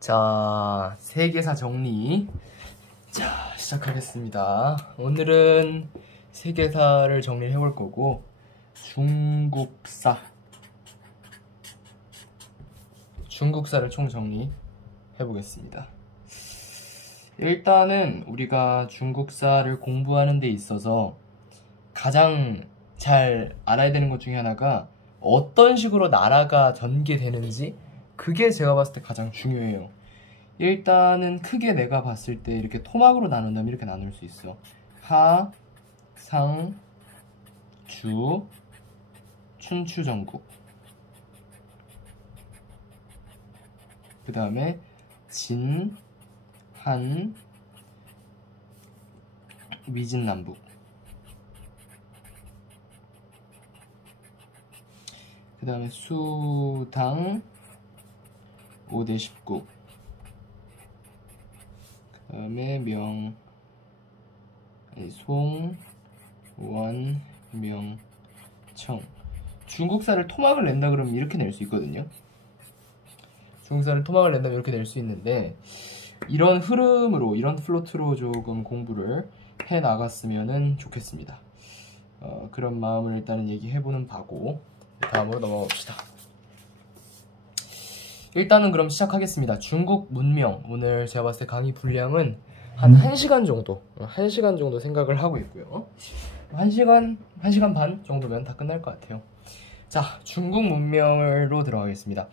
자, 세계사 정리. 자, 시작하겠습니다. 오늘은 세계사를 정리를 해볼 거고, 중국사를 총 정리해 보겠습니다. 일단은 우리가 중국사를 공부하는 데 있어서 가장 잘 알아야 되는 것 중에 하나가 어떤 식으로 나라가 전개되는지, 그게 제가 봤을 때 가장 중요해요. 일단은 크게 내가 봤을 때 이렇게 토막으로 나눈다면 이렇게 나눌 수 있어. 하, 상, 주, 춘추 전국. 그 다음에 진, 한, 위진남북. 그 다음에 수, 당, 5대 19. 그 다음에 송, 원, 명, 청. 중국사를 토막을 낸다 그러면 이렇게 낼 수 있거든요. 중국사를 토막을 낸다면 이렇게 낼 수 있는데, 이런 흐름으로, 이런 플로트로 조금 공부를 해 나갔으면 좋겠습니다. 그런 마음을 일단은 얘기해보는 바고, 다음으로 넘어가 봅시다. 일단은 그럼 시작하겠습니다. 중국 문명. 오늘 제가 봤을 때 강의 분량은 한 1시간 정도, 1시간 정도 생각을 하고 있고요. 1시간 반 정도면 다 끝날 것 같아요. 자, 중국 문명으로 들어가겠습니다.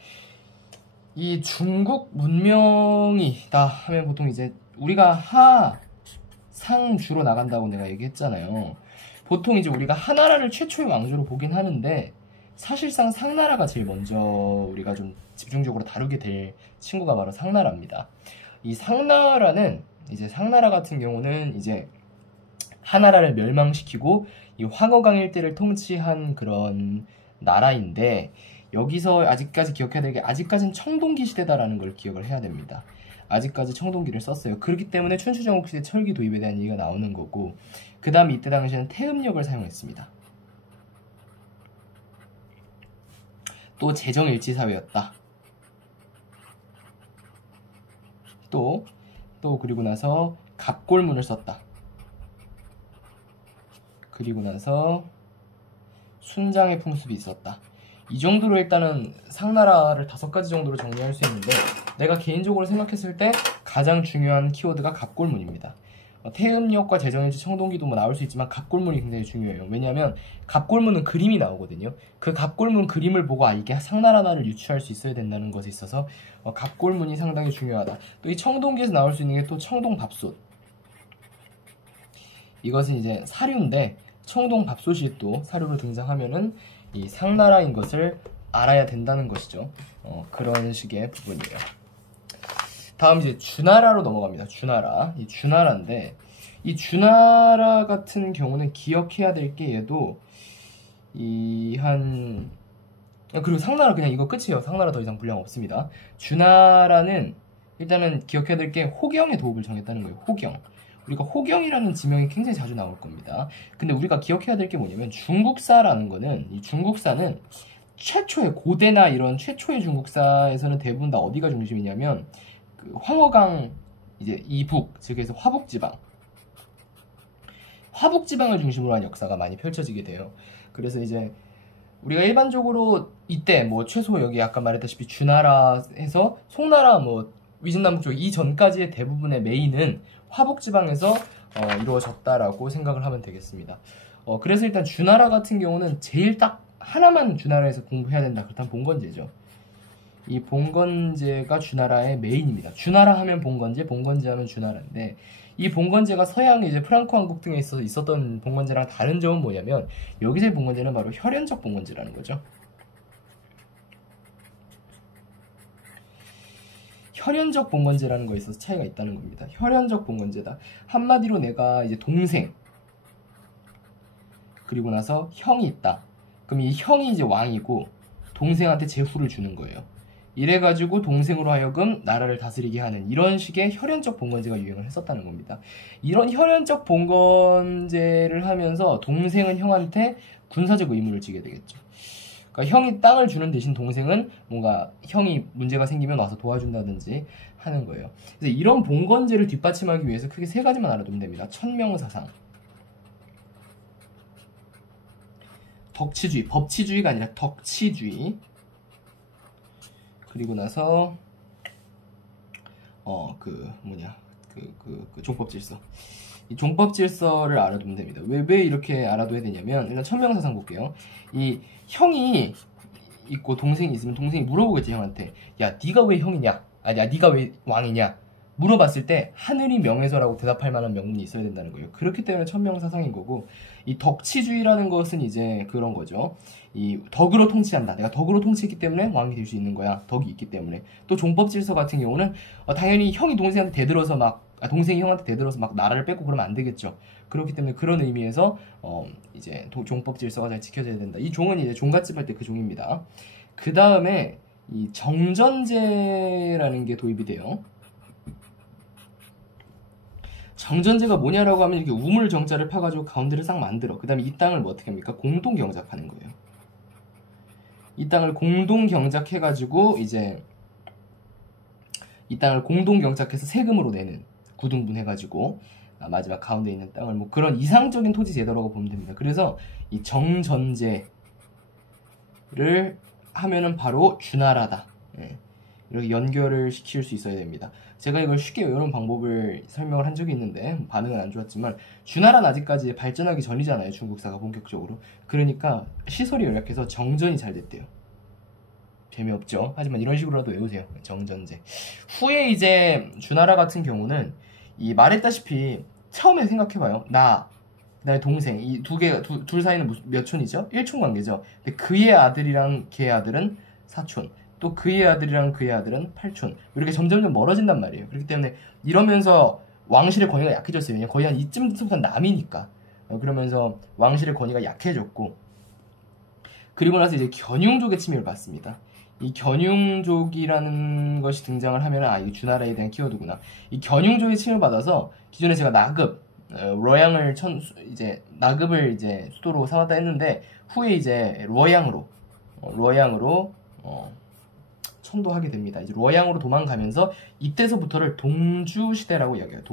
이 중국 문명이다 하면 보통 이제 우리가 하, 상, 주로 나간다고 내가 얘기했잖아요. 보통 이제 우리가 하나라를 최초의 왕조로 보긴 하는데, 사실상 상나라가 제일 먼저 우리가 좀 집중적으로 다루게 될 친구가 바로 상나라입니다. 이 상나라는, 이제 상나라 같은 경우는 이제 하나라를 멸망시키고 이 황허강 일대를 통치한 그런 나라인데, 여기서 아직까지 기억해야 될 게, 아직까지는 청동기 시대다라는 걸 기억을 해야 됩니다. 아직까지 청동기를 썼어요. 그렇기 때문에 춘추전국 시대 철기 도입에 대한 얘기가 나오는 거고, 그 다음 이때 당시에는 태음력을 사용했습니다. 또 재정일치사회였다. 또 그리고 나서 갑골문을 썼다. 그리고 나서 순장의 풍습이 있었다. 이 정도로 일단은 상나라를 5가지 정도로 정리할 수 있는데, 내가 개인적으로 생각했을 때 가장 중요한 키워드가 갑골문입니다. 태음력과 재정일치, 청동기도 뭐 나올 수 있지만 갑골문이 굉장히 중요해요. 왜냐하면 갑골문은 그림이 나오거든요. 그 갑골문 그림을 보고 이게 상나라를 유추할 수 있어야 된다는 것에 있어서 갑골문이 상당히 중요하다. 또 이 청동기에서 나올 수 있는 게 또 청동밥솥. 이것은 이제 사료인데, 청동밥솥이 또 사료로 등장하면은 이 상나라인 것을 알아야 된다는 것이죠. 그런 식의 부분이에요. 다음 이제 주나라로 넘어갑니다. 주나라. 이 주나라인데, 이 주나라 같은 경우는 기억해야 될 게, 얘도 그리고 상나라 그냥 이거 끝이에요. 상나라 더 이상 분량 없습니다. 주나라는 일단은 기억해야 될 게 호경의 도읍을 정했다는 거예요. 호경. 우리가 호경이라는 지명이 굉장히 자주 나올 겁니다. 근데 우리가 기억해야 될 게 뭐냐면, 중국사라는 거는, 이 중국사는 최초의, 고대나 이런 최초의 중국사에서는 대부분 다 어디가 중심이냐면, 그 황허강 이제 이북, 즉에서 화북지방을 중심으로 한 역사가 많이 펼쳐지게 돼요. 그래서 이제 우리가 일반적으로 이때 뭐 최소 여기 아까 말했다시피 주나라에서 송나라, 뭐 위진남북 쪽 이전까지의 대부분의 메인은 화북지방에서 이루어졌다라고 생각을 하면 되겠습니다. 그래서 일단 주나라 같은 경우는 제일 딱 하나만 주나라에서 공부해야 된다. 그렇다면 봉건제죠. 이 봉건제가 주나라의 메인입니다. 주나라 하면 봉건제, 봉건제 하면 주나라인데, 이 봉건제가 서양의 이제 프랑크 왕국 등에 있었던 봉건제랑 다른 점은 뭐냐면, 여기서의 봉건제는 바로 혈연적 봉건제라는 거죠. 혈연적 봉건제라는 거에 있어서 차이가 있다는 겁니다. 혈연적 봉건제다. 한마디로 내가 이제 동생, 그리고 나서 형이 있다. 그럼 이 형이 이제 왕이고 동생한테 제후를 주는 거예요. 이래가지고 동생으로 하여금 나라를 다스리게 하는 이런 식의 혈연적 봉건제가 유행을 했었다는 겁니다. 이런 혈연적 봉건제를 하면서 동생은 형한테 군사적 의무를 지게 되겠죠. 그러니까 형이 땅을 주는 대신 동생은 뭔가 형이 문제가 생기면 와서 도와준다든지 하는 거예요. 그래서 이런 봉건제를 뒷받침하기 위해서 크게 세 가지만 알아두면 됩니다. 천명사상, 덕치주의, 법치주의가 아니라 덕치주의. 그리고 나서 종법질서. 이 종법질서를 알아두면 됩니다. 왜 이렇게 알아둬야 되냐면, 일단 천명사상 볼게요. 이 형이 있고 동생이 있으면 동생이 물어보겠지, 형한테. 야, 네가 왜 형이냐? 야, 네가 왜 왕이냐? 물어봤을 때 하늘이 명해서라고 대답할 만한 명분이 있어야 된다는 거예요. 그렇기 때문에 천명사상인 거고, 이 덕치주의라는 것은 이제 그런 거죠. 이 덕으로 통치한다. 내가 덕으로 통치했기 때문에 왕이 될 수 있는 거야. 덕이 있기 때문에. 또 종법질서 같은 경우는 당연히 형이 동생한테 대들어서 동생이 형한테 대들어서 막 나라를 뺏고 그러면 안 되겠죠. 그렇기 때문에 그런 의미에서 이제 종법질서가 잘 지켜져야 된다. 이 종은 이제 종갓집 할 때 그 종입니다. 그 다음에 이 정전제라는 게 도입이 돼요. 정전제가 뭐냐라고 하면 이렇게 우물 정자를 파가지고 가운데를 싹 만들어. 그 다음에 이 땅을 뭐 어떻게 합니까? 공동 경작하는 거예요. 이 땅을 공동 경작해가지고 이제 이 땅을 공동 경작해서 세금으로 내는, 구등분 해가지고 마지막 가운데 있는 땅을 뭐 그런 이상적인 토지 제도라고 보면 됩니다. 그래서 이 정전제를 하면은 바로 주나라다. 예. 이렇게 연결을 시킬 수 있어야 됩니다. 제가 이걸 쉽게 외우는 방법을 설명을 한 적이 있는데 반응은 안 좋았지만, 주나라는 아직까지 발전하기 전이잖아요, 중국사가 본격적으로. 그러니까 시설이 열악해서 정전이 잘 됐대요. 재미없죠? 하지만 이런 식으로라도 외우세요. 정전제. 후에 이제 주나라 같은 경우는 이 말했다시피 처음에 생각해봐요. 나, 그다음에 동생, 이 둘 사이는 몇 촌이죠? 1촌 관계죠. 근데 그의 아들이랑 걔의 아들은 4촌. 또 그의 아들이랑 그의 아들은 8촌. 이렇게 점점점 멀어진단 말이에요. 그렇기 때문에 이러면서 왕실의 권위가 약해졌어요. 그냥 거의 한 이쯤부터 남이니까. 그러면서 왕실의 권위가 약해졌고, 그리고 나서 이제 견융족의 침입을 받습니다. 이 견융족이라는 것이 등장을 하면 이게 주나라에 대한 키워드구나. 이 견융족의 침입을 받아서 기존에 제가 러양을 나급을 이제 수도로 삼았다 했는데, 후에 이제 러양으로 천도하게 됩니다. 이제 러양으로 도망가면서 이때서부터를 동주시대라고 이야기해요.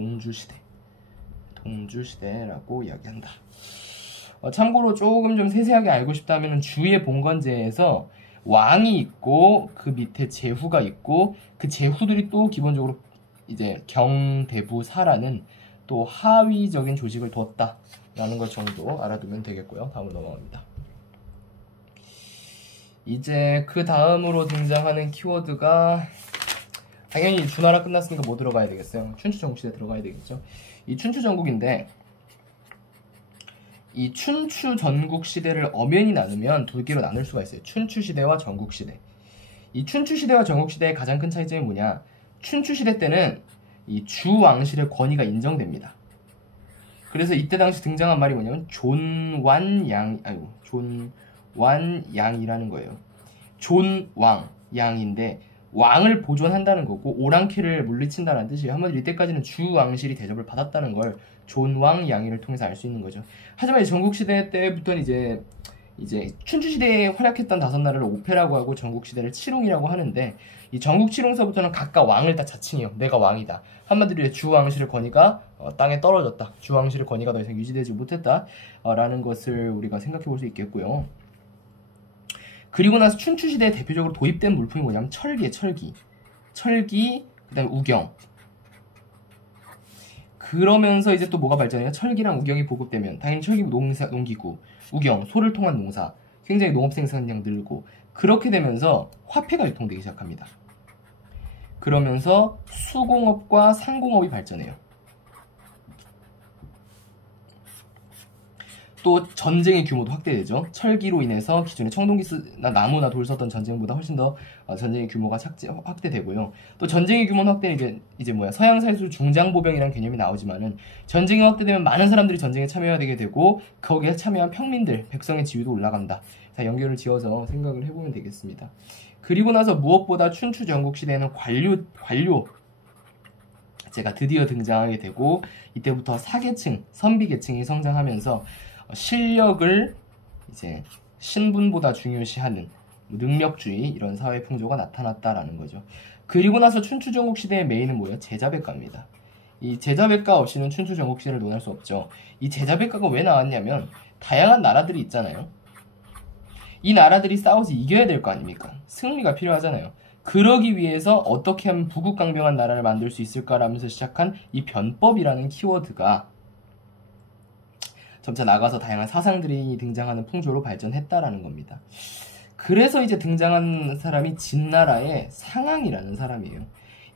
동주시대라고 이야기한다. 참고로 조금 좀 세세하게 알고 싶다면 주의 봉건제에서 왕이 있고 그 밑에 제후가 있고, 그 제후들이 또 기본적으로 이제 경대부사라는 또 하위적인 조직을 두었다라는 것 정도 알아두면 되겠고요. 다음으로 넘어갑니다. 이제 그 다음으로 등장하는 키워드가 당연히 주나라 끝났으니까 뭐 들어가야 되겠어요? 춘추전국시대 들어가야 되겠죠. 이 춘추전국인데, 이 춘추전국시대를 엄연히 나누면 두 개로 나눌 수가 있어요. 춘추시대와 전국시대. 이 춘추시대와 전국시대의 가장 큰 차이점이 뭐냐? 춘추시대 때는 이 주왕실의 권위가 인정됩니다. 그래서 이때 당시 등장한 말이 뭐냐면 존완양이라는 거예요. 존왕양인데 왕을 보존한다는 거고 오랑캐를 물리친다는 뜻이에요. 한마디로 이때까지는 주왕실이 대접을 받았다는 걸 존왕양이를 통해서 알 수 있는 거죠. 하지만 전국시대 때부터는 이제 춘추시대에 활약했던 5나라를 오패라고 하고 전국시대를 칠웅이라고 하는데, 이 전국칠웅서부터는 각각 왕을 다 자칭해요. 내가 왕이다. 한마디로 주왕실의 권위가 땅에 떨어졌다. 주왕실의 권위가 더 이상 유지되지 못했다 라는 것을 우리가 생각해 볼 수 있겠고요. 그리고 나서 춘추시대에 대표적으로 도입된 물품이 뭐냐면 철기예요. 철기, 그 다음에 우경. 그러면서 이제 또 뭐가 발전해요? 철기랑 우경이 보급되면 당연히 철기 농기구, 우경, 소를 통한 농사, 굉장히 농업 생산량 늘고, 그렇게 되면서 화폐가 유통되기 시작합니다. 그러면서 수공업과 상공업이 발전해요. 또 전쟁의 규모도 확대되죠. 철기로 인해서 기존에 청동기나 나무나 돌 썼던 전쟁보다 훨씬 더 전쟁의 규모가 확대되고요. 또 전쟁의 규모는 확대는 이제 서양 사회술 중장보병이라는 개념이 나오지만은, 전쟁이 확대되면 많은 사람들이 전쟁에 참여하게 되고 거기에 참여한 평민들, 백성의 지위도 올라간다. 자, 연결을 지어서 생각을 해보면 되겠습니다. 그리고 나서 무엇보다 춘추 전국시대에는 관료제가 드디어 등장하게 되고, 이때부터 사계층, 선비계층이 성장하면서 실력을 신분보다 중요시하는 능력주의 이런 사회 풍조가 나타났다라는 거죠. 그리고 나서 춘추전국 시대의 메인은 뭐예요? 제자백가입니다. 이 제자백가 없이는 춘추전국 시대를 논할 수 없죠. 이 제자백가가 왜 나왔냐면 다양한 나라들이 있잖아요. 이 나라들이 싸워서 이겨야 될 거 아닙니까? 승리가 필요하잖아요. 그러기 위해서 어떻게 하면 부국강병한 나라를 만들 수 있을까라면서 시작한 이 변법이라는 키워드가 점차 나가서 다양한 사상들이 등장하는 풍조로 발전했다라는 겁니다. 그래서 이제 등장한 사람이 진나라의 상황이라는 사람이에요.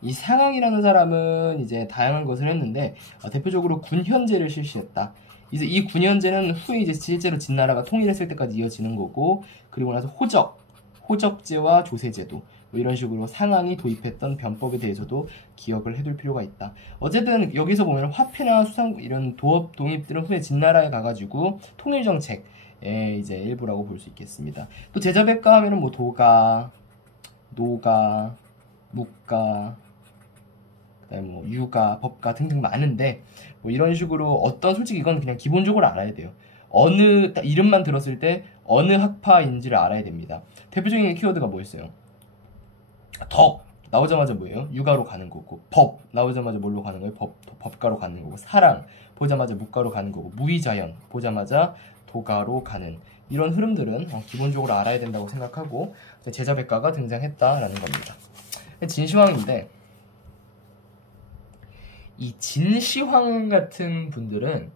이 상황이라는 사람은 이제 다양한 것을 했는데 대표적으로 군현제를 실시했다. 이제 이 군현제는 후에 이제 실제로 진나라가 통일했을 때까지 이어지는 거고, 그리고 나서 호적제와 조세제도 뭐 이런 식으로 상황이 도입했던 변법에 대해서도 기억을 해둘 필요가 있다. 어쨌든 여기서 보면 화폐나 수상 이런 도업 독립들은 후에 진나라에 가가지고 통일 정책의 이제 일부라고 볼 수 있겠습니다. 또 제자백가 하면은 뭐 도가, 노가, 묵가, 그다음에 뭐 유가, 법가 등등 많은데 뭐 이런 식으로 어떤 솔직히 이건 그냥 기본적으로 알아야 돼요. 어느 딱 이름만 들었을 때 어느 학파인지를 알아야 됩니다. 대표적인 키워드가 뭐였어요? 덕 나오자마자 뭐예요? 유가로 가는 거고, 법 나오자마자 뭘로 가는 거예요? 법가로 가는 거고, 사랑 보자마자 묵가로 가는 거고, 무의자연 보자마자 도가로 가는 이런 흐름들은 기본적으로 알아야 된다고 생각하고 제자백가가 등장했다라는 겁니다. 진시황인데 이 진시황 같은 분들은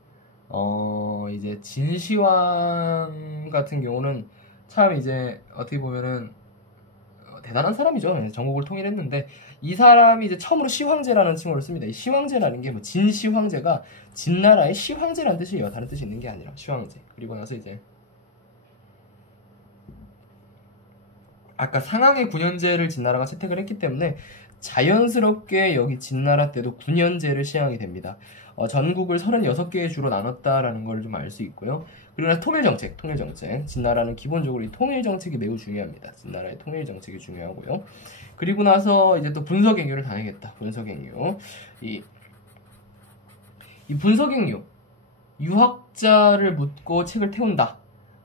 이제 진시황 같은 경우는 참 이제 어떻게 보면은 대단한 사람이죠. 전국을 통일했는데 이 사람이 이제 처음으로 시황제라는 칭호를 씁니다. 이 시황제라는 게 뭐 진시황제가 진나라의 시황제라는 뜻이에요. 다른 뜻이 있는 게 아니라 시황제. 그리고 나서 이제 아까 상황의 군현제를 진나라가 채택을 했기 때문에 자연스럽게 여기 진나라 때도 군현제를 시행하게 됩니다. 전국을 36개의 주로 나눴다라는 걸 좀 알 수 있고요. 그리고 통일정책. 진나라는 기본적으로 이 통일정책이 매우 중요합니다. 진나라의 통일정책이 중요하고요. 그리고 나서 이제 또 분서갱유를 당하겠다. 분서갱유. 이 분서갱유. 유학자를 묻고 책을 태운다.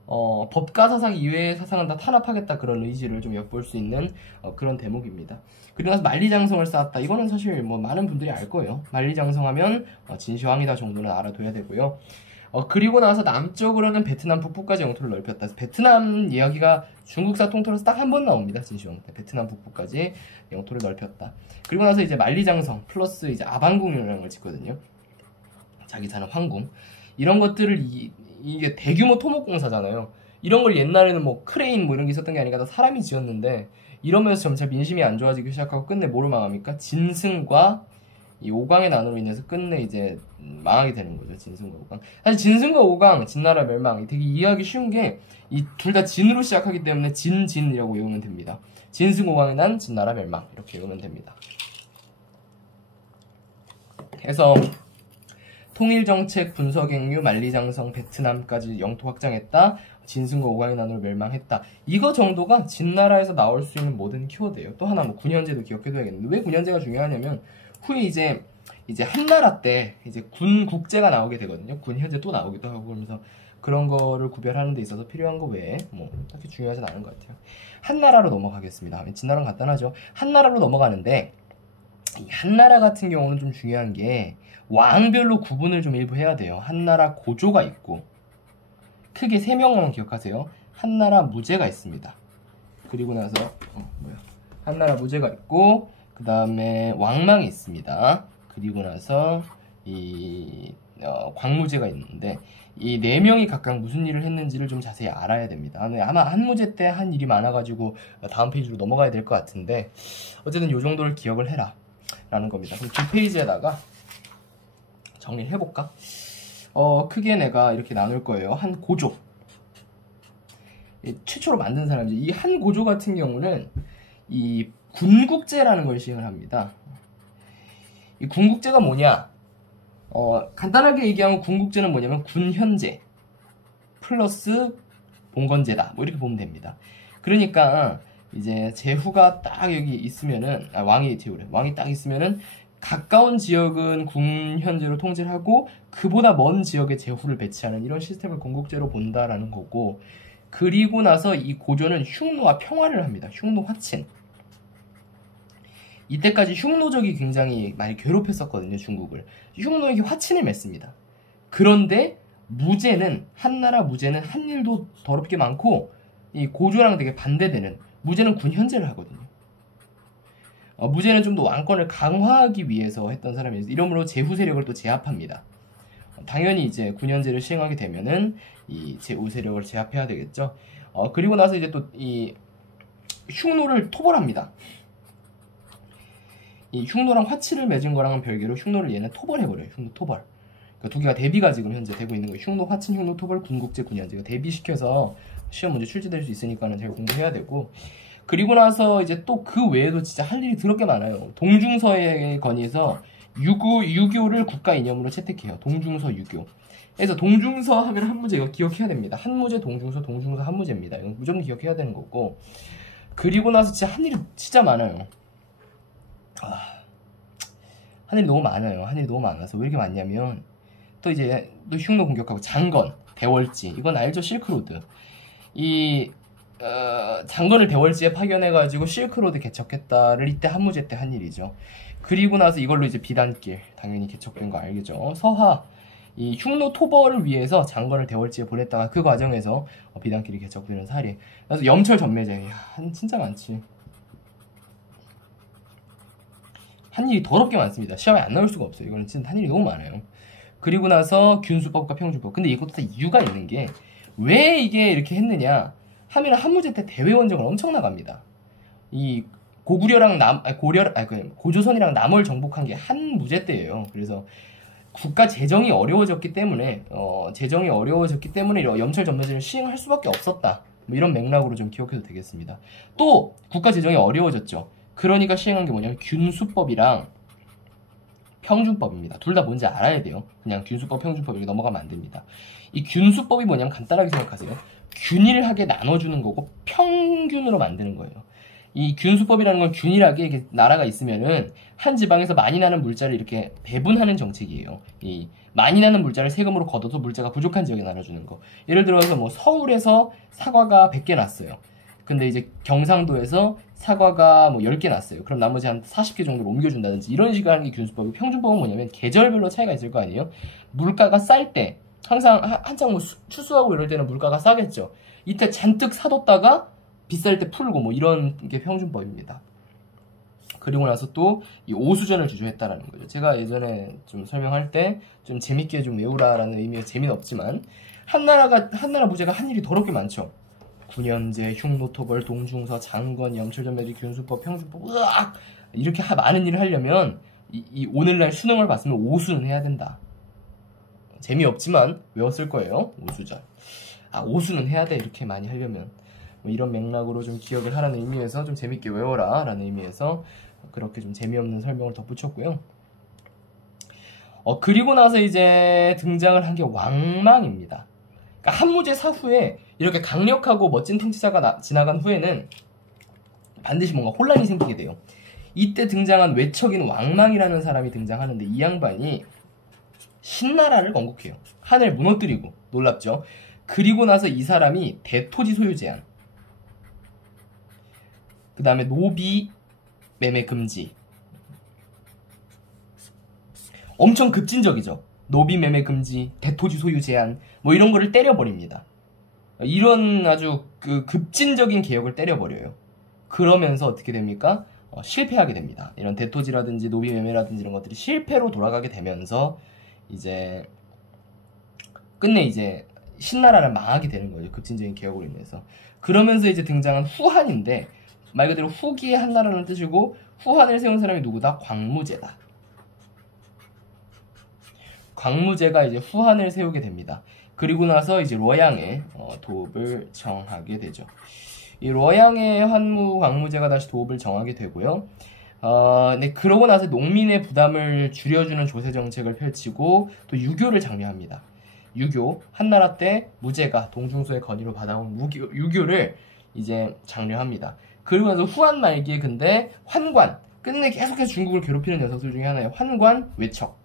법가 사상 이외의 사상은 다 탄압하겠다. 그런 의지를 좀 엿볼 수 있는 그런 대목입니다. 그리고 나서 만리장성을 쌓았다. 이거는 사실 뭐 많은 분들이 알 거예요. 만리장성하면 진시황이다 정도는 알아둬야 되고요. 그리고 나서 남쪽으로는 베트남 북부까지 영토를 넓혔다. 베트남 이야기가 중국사 통틀어서 딱 한 번 나옵니다. 진시황 때 베트남 북부까지 영토를 넓혔다. 그리고 나서 이제 만리장성 플러스 이제 아방궁이라는 걸 짓거든요. 자기 사는 황궁. 이런 것들을 이게 대규모 토목공사잖아요. 이런 걸 옛날에는 뭐 크레인 뭐 이런 게 있었던 게 아니라 다 사람이 지었는데 이러면서 점차 민심이 안 좋아지기 시작하고 끝내 뭐로 망합니까? 진승과 이 오강의 난으로 인해서 끝내 이제 망하게 되는 거죠. 진승과 오강. 사실 진승과 오강, 진나라 멸망 되게 이해하기 쉬운 게 이 둘 다 진으로 시작하기 때문에 진이라고 외우면 됩니다. 진승 오강의 난, 진나라 멸망 이렇게 외우면 됩니다. 그래서 통일정책, 분서갱유, 만리장성, 베트남까지 영토 확장했다. 진승과 오강의 난으로 멸망했다. 이거 정도가 진나라에서 나올 수 있는 모든 키워드예요. 또 하나 뭐 군현제도 기억해둬야겠는데 왜 군현제가 중요하냐면 후에 이제 한나라 때 이제 군국제가 나오게 되거든요. 군현제 또 나오기도 하고 그러면서 그런 거를 구별하는 데 있어서 필요한 거 외에 뭐 딱히 중요하진 않은 것 같아요. 한나라로 넘어가겠습니다. 진나라는 간단하죠. 한나라로 넘어가는데 이 한나라 같은 경우는 좀 중요한 게 왕별로 구분을 좀 일부 해야 돼요. 한나라 고조가 있고 크게 3명만 기억하세요. 한나라 무제가 있습니다. 그리고 나서 한나라 무제가 있고 그 다음에 왕망이 있습니다. 그리고 나서 이 광무제가 있는데 이 4명이 각각 무슨 일을 했는지를 좀 자세히 알아야 됩니다. 아마 한무제 때 한 일이 많아가지고 다음 페이지로 넘어가야 될 것 같은데 어쨌든 요 정도를 기억을 해라 라는 겁니다. 그럼 2페이지에다가 정리를 해볼까? 크게 내가 이렇게 나눌 거예요. 한 고조. 최초로 만든 사람이죠. 이 한 고조 같은 경우는 이 군국제라는 걸 시행을 합니다. 이 군국제가 뭐냐? 간단하게 얘기하면 군국제는 뭐냐면 군현제 플러스 봉건제다. 뭐 이렇게 보면 됩니다. 그러니까 이제 제후가 딱 여기 있으면은 왕이 딱 있으면은 가까운 지역은 군현제로 통제를 하고 그보다 먼 지역에 제후를 배치하는 이런 시스템을 군국제로 본다라는 거고 그리고 나서 이 고조는 흉노와 평화를 합니다. 흉노 화친. 이때까지 흉노족이 굉장히 많이 괴롭혔었거든요, 중국을. 흉노에게 화친을 맺습니다. 그런데 무제는, 한나라 무제는 한 일도 더럽게 많고 이 고조랑 되게 반대되는, 무제는 군현제를 하거든요. 무제는 좀 더 왕권을 강화하기 위해서 했던 사람이어서 이러므로 제후 세력을 또 제압합니다. 당연히 이제 군현제를 시행하게 되면은 이 제후 세력을 제압해야 되겠죠. 그리고 나서 이제 또 이 흉노를 토벌합니다. 이 흉노랑 화치를 맺은 거랑은 별개로 흉노를 얘는 토벌해버려요. 흉노 토벌. 그러니까 두 개가 대비가 지금 현재 되고 있는 거예요. 흉노 화친, 흉노 토벌, 군국제, 군현제가 대비시켜서 시험 문제 출제될 수 있으니까는 잘 공부해야 되고. 그리고 나서 이제 또 그 외에도 진짜 할 일이 더럽게 많아요. 동중서에 건의해서 유교를 국가 이념으로 채택해요. 동중서 유교. 그래서 동중서 하면 한무제, 이거 기억해야 됩니다. 한무제, 동중서, 동중서, 한무제입니다. 이건 무조건 기억해야 되는 거고. 그리고 나서 진짜 한 일이 진짜 많아요. 한 일이 너무 많아요. 한 일이 너무 많아서 왜 이렇게 많냐면 또 이제 또 흉노 공격하고 장건, 대월지, 이건 알죠? 실크로드. 이 장건을 대월지에 파견해가지고 실크로드 개척했다를 이때 한무제 때 한 일이죠. 그리고 나서 이걸로 이제 비단길 당연히 개척된 거 알겠죠? 서하 이 흉노 토벌을 위해서 장건을 대월지에 보냈다가 그 과정에서 비단길이 개척되는 사례. 그래서 염철 전매제, 진짜 많지. 한 일이 더럽게 많습니다. 시험에 안 나올 수가 없어요. 이거는 진짜 한 일이 너무 많아요. 그리고 나서 균수법과 평준법. 근데 이것도 다 이유가 있는 게 왜 이게 이렇게 했느냐 하면 한무제 때 대외원정을 엄청 나갑니다. 이 고구려랑 고조선이랑 남을 정복한 게 한무제 때예요. 그래서 국가 재정이 어려워졌기 때문에 염철 전매제를 시행할 수밖에 없었다. 뭐 이런 맥락으로 좀 기억해도 되겠습니다. 또 국가 재정이 어려워졌죠. 그러니까 시행한 게 뭐냐면 균수법이랑 평준법입니다. 둘 다 뭔지 알아야 돼요. 그냥 균수법, 평준법 이렇게 넘어가면 안 됩니다. 이 균수법이 뭐냐면 간단하게 생각하세요. 균일하게 나눠주는 거고 평균으로 만드는 거예요. 이 균수법이라는 건 균일하게 이렇게 나라가 있으면은 한 지방에서 많이 나는 물자를 이렇게 배분하는 정책이에요. 이 많이 나는 물자를 세금으로 걷어서 물자가 부족한 지역에 나눠주는 거. 예를 들어서 뭐 서울에서 사과가 100개 났어요. 근데 이제 경상도에서 사과가 뭐 10개 났어요. 그럼 나머지 한 40개 정도로 옮겨준다든지 이런 식으로 하는 게 균수법이고, 평준법은 뭐냐면 계절별로 차이가 있을 거 아니에요. 물가가 쌀 때 항상 한창 뭐 추수하고 이럴 때는 물가가 싸겠죠. 이때 잔뜩 사뒀다가 비쌀 때 풀고 뭐 이런 게 평준법입니다. 그리고 나서 또 이 오수전을 주조했다라는 거죠. 제가 예전에 좀 설명할 때 좀 재밌게 좀 외우라라는 의미의 재미는 없지만 한나라 무제가 한 일이 더럽게 많죠. 군현제, 흉노토벌, 동중서, 장건, 염철전매제, 균수법, 평준법, 으악! 이렇게 많은 일을 하려면 이 오늘날 수능을 봤으면 오수는 해야 된다. 재미없지만 외웠을 거예요. 오수전. 오수는 해야 돼. 이렇게 많이 하려면. 뭐 이런 맥락으로 좀 기억을 하라는 의미에서 좀 재밌게 외워라 라는 의미에서 그렇게 좀 재미없는 설명을 덧붙였고요. 그리고 나서 이제 등장을 한 게 왕망입니다. 그러니까 한무제 사후에 이렇게 강력하고 멋진 통치자가 지나간 후에는 반드시 뭔가 혼란이 생기게 돼요. 이때 등장한 외척인 왕망이라는 사람이 등장하는데 이 양반이 신나라를 건국해요. 한을 무너뜨리고. 놀랍죠? 그리고 나서 이 사람이 대토지 소유 제한, 그 다음에 노비 매매 금지, 엄청 급진적이죠. 노비 매매 금지, 대토지 소유 제한 뭐 이런 거를 때려버립니다. 이런 아주 급진적인 개혁을 때려버려요. 그러면서 어떻게 됩니까? 실패하게 됩니다. 이런 대토지라든지 노비 매매라든지 이런 것들이 실패로 돌아가게 되면서 이제 끝내 이제 신나라를 망하게 되는 거죠. 급진적인 개혁으로 인해서. 그러면서 이제 등장한 후한인데 말 그대로 후기의 한나라는 뜻이고 후한을 세운 사람이 누구다? 광무제다. 광무제가 이제 후한을 세우게 됩니다. 그리고 나서 이제 뤄양의 도읍을 정하게 되죠. 이 뤄양의 한무 광무제가 다시 도읍을 정하게 되고요. 네, 그러고 나서 농민의 부담을 줄여주는 조세 정책을 펼치고 또 유교를 장려합니다. 유교, 한나라 때 무제가 동중서의 건의로 받아온 유교를 이제 장려합니다. 그리고 나서 후한 말기에 근데 환관, 끝내 계속해서 중국을 괴롭히는 녀석들 중에 하나예요. 환관, 외척.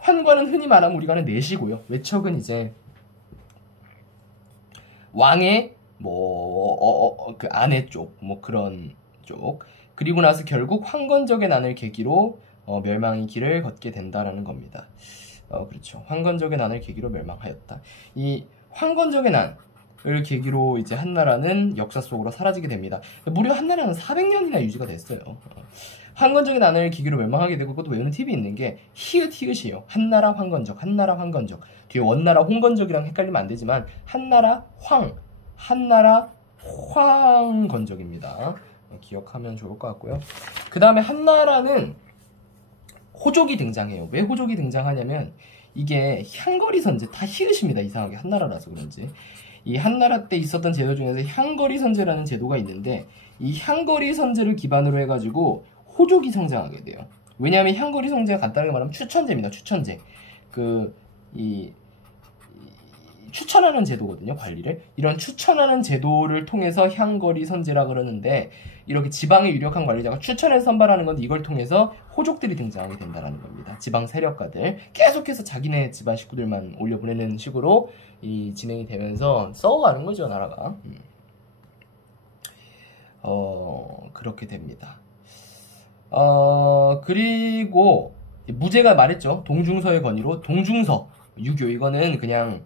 환관은 흔히 말하면 우리가 하는 내시고요. 외척은 이제 왕의 뭐 그 아내 쪽, 뭐 그런 쪽. 그리고 나서 결국 황건적의 난을 계기로 멸망의 길을 걷게 된다라는 겁니다. 그렇죠. 황건적의 난을 계기로 멸망하였다. 이 황건적의 난을 계기로 이제 한나라는 역사 속으로 사라지게 됩니다. 무려 한나라는 400년이나 유지가 됐어요. 황건적의 난을 계기로 멸망하게 되고, 그것도 외우는 팁이 있는 게 히읗 히읗이에요. 한나라 황건적, 한나라 황건적. 뒤에 원나라 홍건적이랑 헷갈리면 안 되지만 한나라 황건적입니다. 기억하면 좋을 것 같고요. 그 다음에 한나라는 호족이 등장해요. 왜 호족이 등장하냐면 이게 향거리 선제, 다 히읗입니다. 이상하게 한나라라서 그런지. 이 한나라 때 있었던 제도 중에서 향거리 선제라는 제도가 있는데, 이 향거리 선제를 기반으로 해가지고 호족이 성장하게 돼요. 왜냐하면 향거리 선제가 간단하게 말하면 추천제입니다. 추천제. 추천하는 제도거든요. 관리를. 이런 추천하는 제도를 통해서 향거리 선제라 그러는데, 이렇게 지방의 유력한 관리자가 추천해서 선발하는 건데, 이걸 통해서 호족들이 등장하게 된다는 겁니다. 지방 세력가들 계속해서 자기네 집안 식구들만 올려보내는 식으로 진행이 되면서 썩어가는 거죠, 나라가. 그렇게 됩니다. 그리고 무제가 말했죠. 동중서의 권위로 동중서 유교, 이거는 그냥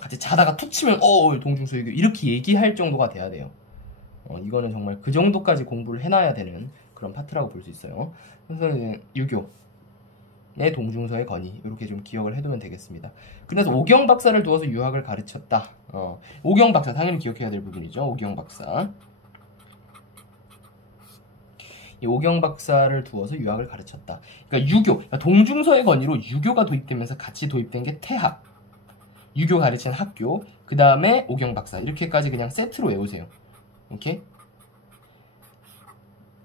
같이 자다가 툭 치면 동중서 유교 이렇게 얘기할 정도가 돼야 돼요. 이거는 정말 그 정도까지 공부를 해놔야 되는 그런 파트라고 볼 수 있어요. 그래서 이제 유교의 동중서의 권위, 이렇게 좀 기억을 해두면 되겠습니다. 그래서 오경 박사를 두어서 유학을 가르쳤다. 오경 박사 당연히 기억해야 될 부분이죠. 오경 박사. 이 오경 박사를 두어서 유학을 가르쳤다. 그러니까 유교, 동중서의 권위로 유교가 도입되면서 같이 도입된 게 태학, 유교 가르치는 학교, 그 다음에 오경 박사, 이렇게까지 그냥 세트로 외우세요. 오케이?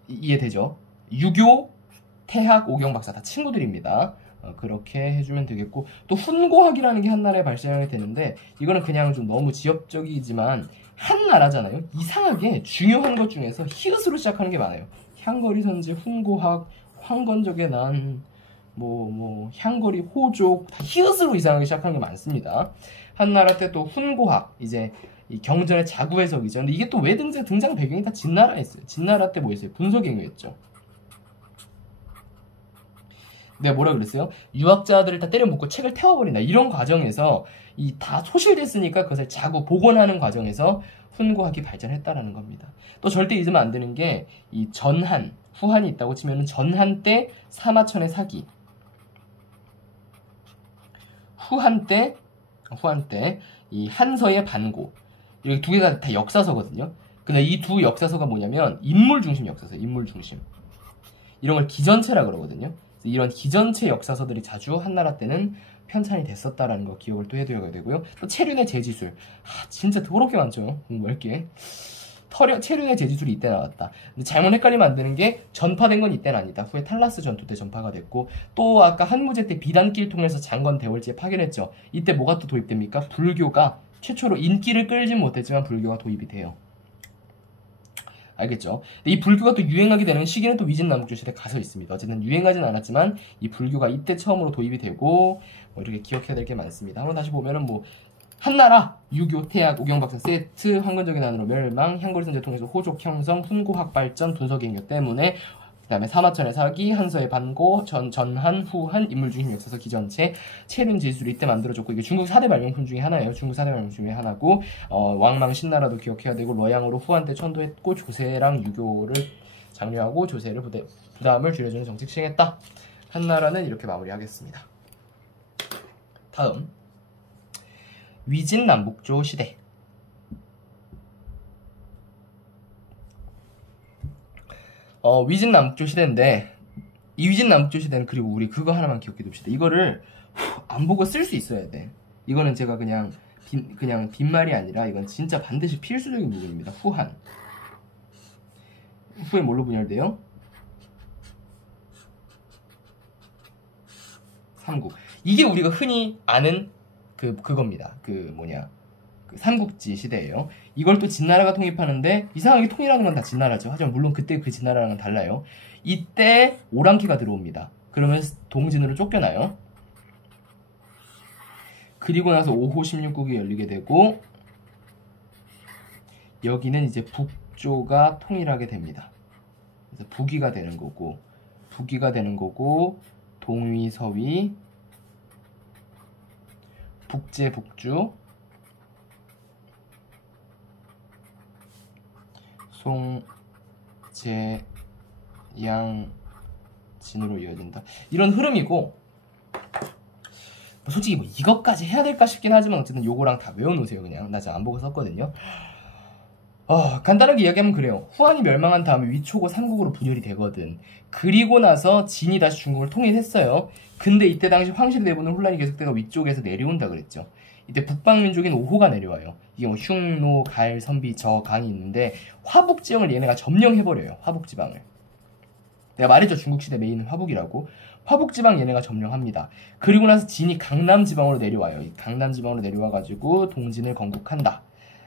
이해되죠? 유교, 태학, 오경 박사 다 친구들입니다. 그렇게 해주면 되겠고, 또 훈고학이라는 게 한나라에 발생하게 되는데, 이거는 그냥 좀 너무 지엽적이지만 한나라잖아요. 이상하게 중요한 것 중에서 히읗으로 시작하는 게 많아요. 향거리 선제, 훈고학, 황건적의 난, 향거리 호족, 다 히읗으로 이상하게 시작하는 게 많습니다. 한나라 때 또 훈고학, 이제 이 경전의 자구해석이죠. 근데 이게 또 왜 등장 배경이 다 진나라에 있어요. 진나라 때 뭐 있어요? 분서갱유였죠. 내가 뭐라 그랬어요? 유학자들을 다 때려 묶고 책을 태워버린다. 이런 과정에서 다 소실됐으니까 그것을 자구 복원하는 과정에서 훈고학이 발전했다라는 겁니다. 또 절대 잊으면 안 되는 게 이 전한, 후한이 있다고 치면은 전한 때 사마천의 사기, 후한 때 이 한서의 반고, 이렇게 두 개가 다 역사서거든요. 근데 이 두 역사서가 뭐냐면 인물 중심 역사서, 인물 중심. 이런 걸 기전체라 그러거든요. 이런 기전체 역사서들이 자주 한나라 때는 편찬이 됐었다라는 거 기억을 또 해둬야 되고요. 또 체륜의 제지술, 진짜 더럽게 많죠. 공부할 게. 체륜의 제지술이 이때 나왔다. 근데 잘못 헷갈리면 안 되는 게 전파된 건 이때는 아니다. 후에 탈라스 전투 때 전파가 됐고, 또 아까 한무제 때 비단길 통해서 장건 대월지에 파견했죠. 이때 뭐가 또 도입됩니까? 불교가 최초로 인기를 끌진 못했지만 불교가 도입이 돼요. 알겠죠? 이 불교가 또 유행하게 되는 시기는 또 위진남북조 시대에 가서 있습니다. 어쨌든 유행하진 않았지만 이 불교가 이때 처음으로 도입이 되고, 이렇게 기억해야 될 게 많습니다. 한번 다시 보면은 한나라, 유교, 태학, 오경박사 세트, 황건적의 난으로 멸망, 향거리 선제 통해서 호족 형성, 훈고학 발전, 분서갱유 때문에, 그 다음에 사마천의 사기, 한서의 반고, 전한, 후한, 인물중심 역사서 기전체, 체륜지술이 이때 만들어졌고, 이게 중국 4대 발명품 중에 하나예요. 중국 4대 발명품 중에 하나고, 왕망 신나라도 기억해야 되고, 러양으로 후한 때 천도했고, 조세랑 유교를 장려하고, 조세를 부담을 줄여주는 정책 시행했다. 한나라는 이렇게 마무리하겠습니다. 다음, 위진남북조 시대. 위진남북조 시대인데, 이 위진남북조 시대는, 그리고 우리 그거 하나만 기억해 둡시다. 이거를 안 보고 쓸 수 있어야 돼. 이거는 제가 그냥 빈말이 아니라 이건 진짜 반드시 필수적인 부분입니다. 후한. 후에 뭘로 분열돼요? 삼국. 이게 우리가 흔히 아는 그겁니다. 그 삼국지 시대예요. 이걸 또 진나라가 통입하는데, 이상하게 통일하는 건 다 진나라죠. 하지만 물론 그때 그 진나라랑은 달라요. 이때 오랑캐가 들어옵니다. 그러면 동진으로 쫓겨나요. 그리고 나서 5호 16국이 열리게 되고, 여기는 이제 북조가 통일하게 됩니다. 그래서 북위가 되는 거고 동위, 서위, 북제, 북주, 송, 제, 양, 진으로 이어진다. 이런 흐름이고, 솔직히 뭐 이것까지 해야 될까 싶긴 하지만 어쨌든 요거랑 다 외워놓으세요. 그냥 나 지금 안 보고 썼거든요. 간단하게 이야기하면 그래요. 후한이 멸망한 다음에 위초고 삼국으로 분열이 되거든. 그리고 나서 진이 다시 중국을 통일했어요. 근데 이때 당시 황실 내부는 혼란이 계속되고 위쪽에서 내려온다 그랬죠. 이때 북방민족인 오호가 내려와요. 이게 뭐 흉노, 갈, 선비, 저, 강이 있는데 화북 지형을 얘네가 점령해버려요. 화북 지방을. 내가 말했죠. 중국시대 메인은 화북이라고. 화북 지방 얘네가 점령합니다. 그리고 나서 진이 강남 지방으로 내려와요. 강남 지방으로 내려와가지고 동진을 건국한다.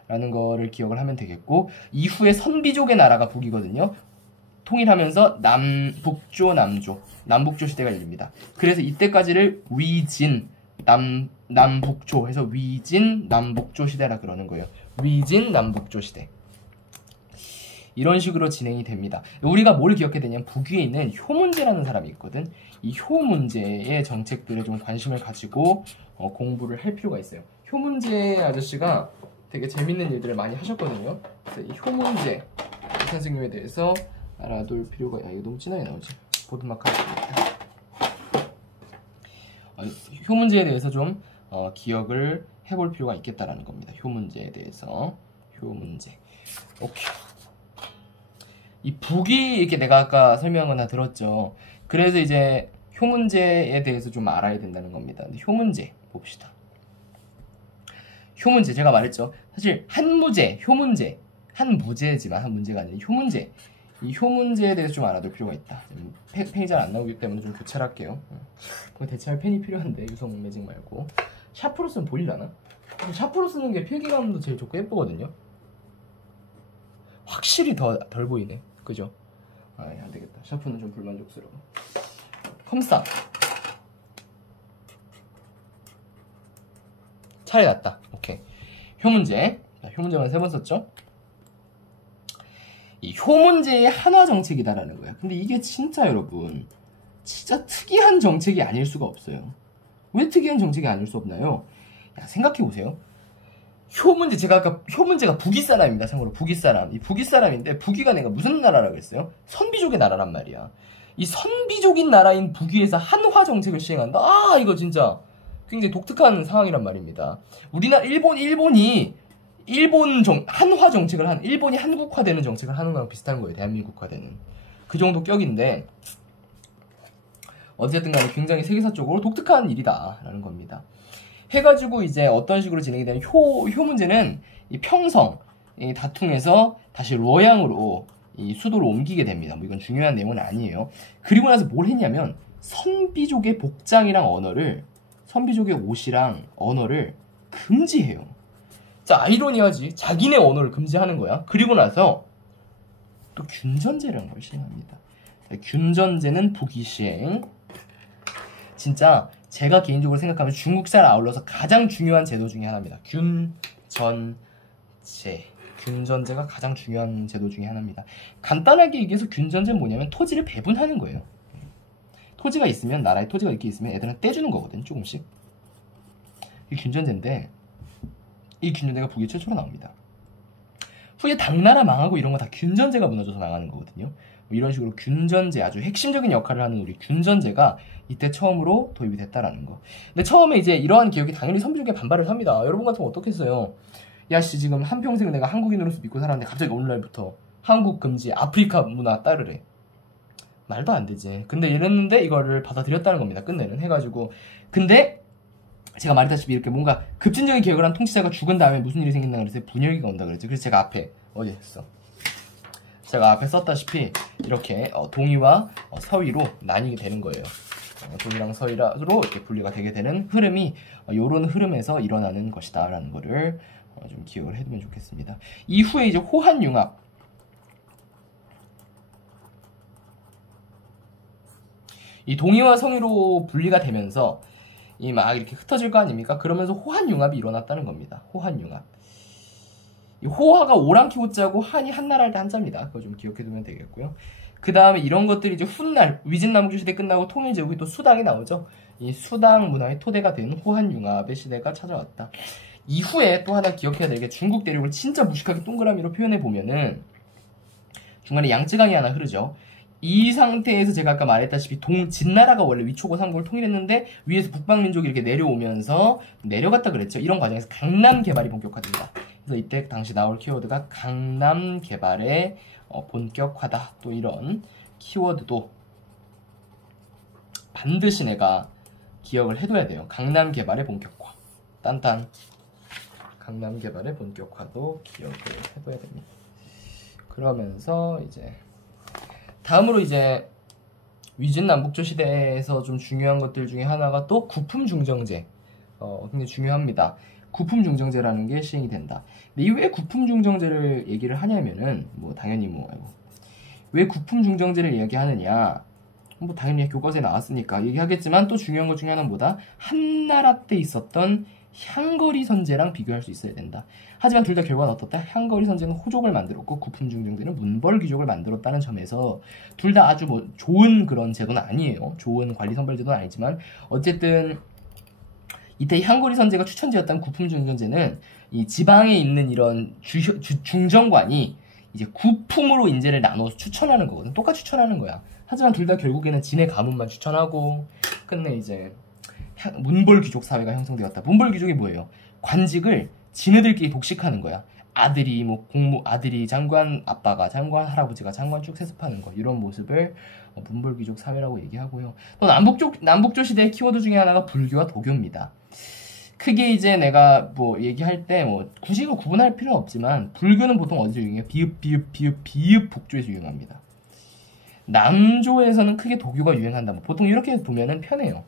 라는 거를 기억을 하면 되겠고, 이후에 선비족의 나라가 북이거든요. 통일하면서 북조, 남북조 시대가 열립니다. 그래서 이때까지를 위진, 남북조 해서 위진, 남북조 시대라 그러는 거예요. 위진, 남북조 시대. 이런 식으로 진행이 됩니다. 우리가 뭘 기억해야 되냐면 북위에 있는 효문제라는 사람이 있거든. 이 효문제의 정책들에 좀 관심을 가지고 공부를 할 필요가 있어요. 효문제 아저씨가 되게 재밌는 일들을 많이 하셨거든요. 그래서 이 효문제 선생님에 대해서 알아둘 필요가. 이거 너무 진하게 나오지. 보드마크 하겠습니다. 효문제에 대해서 좀 기억을 해볼 필요가 있겠다라는 겁니다. 효문제에 대해서. 효문제. 오케이. 이 북이 이렇게 내가 아까 설명한 건 다 들었죠. 그래서 이제 효문제에 대해서 좀 알아야 된다는 겁니다. 근데 효문제 봅시다. 효문제 제가 말했죠. 사실 한무제, 효문제, 한무제지만 한문제가 아니라 효문제. 이 효문제에 대해서 좀 알아둘 필요가 있다. 펜이 잘 안 나오기 때문에 좀 교체를 할게요. 대체할 펜이 필요한데 유성 매직 말고 샤프로 쓰면 보이려나? 샤프로 쓰는 게 필기감도 제일 좋고 예쁘거든요. 확실히 덜 보이네. 그죠? 안 되겠다. 샤프는 좀 불만족스러워. 컴싸. 차라리 낫다. 오케이. 효문제. 효문제만 3번 썼죠? 이 효문제의 한화 정책이다라는 거야. 근데 이게 진짜 여러분, 진짜 특이한 정책이 아닐 수가 없어요. 왜 특이한 정책이 아닐 수 없나요? 야, 생각해보세요. 효문제, 제가 아까 효문제가 북위 사람입니다. 참고로 북위 사람. 이 북위 사람인데 북위가 내가 무슨 나라라고 했어요? 선비족의 나라란 말이야. 이 선비족인 나라인 북위에서 한화 정책을 시행한다? 이거 진짜 굉장히 독특한 상황이란 말입니다. 우리나라 일본이 한화 정책을 일본이 한국화되는 정책을 하는 거랑 비슷한 거예요. 대한민국화되는 그 정도 격인데 어쨌든 간에 굉장히 세계사적으로 독특한 일이다라는 겁니다. 해가지고 이제 어떤 식으로 진행이 되는 효문제는 이 평성 이 다퉁에서 다시 로양으로 이 수도를 옮기게 됩니다. 뭐 이건 중요한 내용은 아니에요. 그리고 나서 뭘 했냐면 선비족의 복장이랑 선비족의 옷이랑 언어를 금지해요. 자, 아이러니하지. 자기네 언어를 금지하는 거야. 그리고 나서 또 균전제라는 걸 시행합니다. 균전제는 북위 시행. 진짜 제가 개인적으로 생각하면 중국사를 아울러서 가장 중요한 제도 중에 하나입니다. 균전제가 가장 중요한 제도 중에 하나입니다. 간단하게 얘기해서 균전제는 뭐냐면 토지를 배분하는 거예요. 토지가 있으면, 나라에 토지가 이렇게 있으면 애들한테 떼주는 거거든, 조금씩. 이게 균전제인데 이 균전제가 북위 최초로 나옵니다. 후에 당나라 망하고 이런 거 다 균전제가 무너져서 나가는 거거든요. 뭐 이런 식으로 균전제, 아주 핵심적인 역할을 하는 우리 균전제가 이때 처음으로 도입이 됐다라는 거. 근데 처음에 이제 이러한 개혁이 당연히 선비족에 반발을 합니다. 여러분 같으면 어떻겠어요? 야씨, 지금 한평생 내가 한국인으로서 믿고 살았는데 갑자기 어느 날부터 한국 금지, 아프리카 문화 따르래. 말도 안 되지. 근데 이랬는데 이거를 받아들였다는 겁니다. 끝내는 해가지고. 근데 제가 말했다시피 이렇게 뭔가 급진적인 개혁을 한 통치자가 죽은 다음에 무슨 일이 생긴다 그랬어요? 분열기가 온다 그랬죠. 그래서 제가 앞에 어디 했어? 제가 앞에 썼다시피 이렇게 동위와 서위로 나뉘게 되는 거예요. 동위랑 서위로 이렇게 분리가 되게 되는 흐름이 요런 흐름에서 일어나는 것이다 라는 거를 좀 기억을 해두면 좋겠습니다. 이후에 이제 호한융합, 이 동위와 성위로 분리가 되면서 이 막 이렇게 흩어질 거 아닙니까? 그러면서 호한융합이 일어났다는 겁니다. 호한융합. 이 호화가 오랑키 호자고 한이 한나라 할 때 한자입니다. 그거 좀 기억해두면 되겠고요. 그 다음에 이런 것들이 이제 훗날 위진남북조 시대 끝나고 통일제국이 또 수당이 나오죠. 이 수당 문화의 토대가 된 호한융합의 시대가 찾아왔다. 이후에 또 하나 기억해야 될 게 중국 대륙을 진짜 무식하게 동그라미로 표현해 보면은 중간에 양쯔강이 하나 흐르죠. 이 상태에서 제가 아까 말했다시피 진나라가 원래 위초고 삼국을 통일했는데 위에서 북방민족이 이렇게 내려오면서 내려갔다 그랬죠. 이런 과정에서 강남 개발이 본격화된다. 그래서 이때 당시 나올 키워드가 강남 개발의 본격화다. 또 이런 키워드도 반드시 내가 기억을 해둬야 돼요. 강남 개발의 본격화. 딴딴. 강남 개발의 본격화도 기억을 해둬야 됩니다. 그러면서 이제 다음으로 이제 위진남북조 시대에서 좀 중요한 것들 중에 하나가 또 구품중정제. 굉장히 중요합니다. 구품중정제라는 게 시행이 된다. 근데 이 왜 구품중정제를 얘기를 하냐면은 뭐 당연히 왜 구품중정제를 얘기하느냐, 뭐 당연히 교과서에 나왔으니까 얘기하겠지만 또 중요한 것 중에 하나는 뭐다? 한나라 때 있었던 향거리 선제랑 비교할 수 있어야 된다. 하지만 둘 다 결과는 어떻다? 향거리 선제는 호족을 만들었고 구품중정제는 문벌귀족을 만들었다는 점에서 둘 다 아주 뭐 좋은 그런 제도는 아니에요. 좋은 관리선발 제도는 아니지만 어쨌든 이때 향거리 선제가 추천제였던 구품중정제는 이 지방에 있는 이런 중정관이 이제 구품으로 인재를 나눠서 추천하는 거거든. 똑같이 추천하는 거야. 하지만 둘 다 결국에는 진의 가문만 추천하고 끝내 이제 문벌귀족 사회가 형성되었다. 문벌귀족이 뭐예요? 관직을 지네들끼리 독식하는 거야. 아들이 아들이 장관, 아빠가 장관, 할아버지가 장관 쭉 세습하는 거. 이런 모습을 문벌귀족 사회라고 얘기하고요. 또 남북조 시대의 키워드 중에 하나가 불교와 도교입니다. 크게 이제 내가 얘기할 때 굳이 이거 구분할 필요는 없지만 불교는 보통 어디서 유행해요? 비읍 북조에서 유행합니다. 남조에서는 크게 도교가 유행한다. 보통 이렇게 보면은 편해요.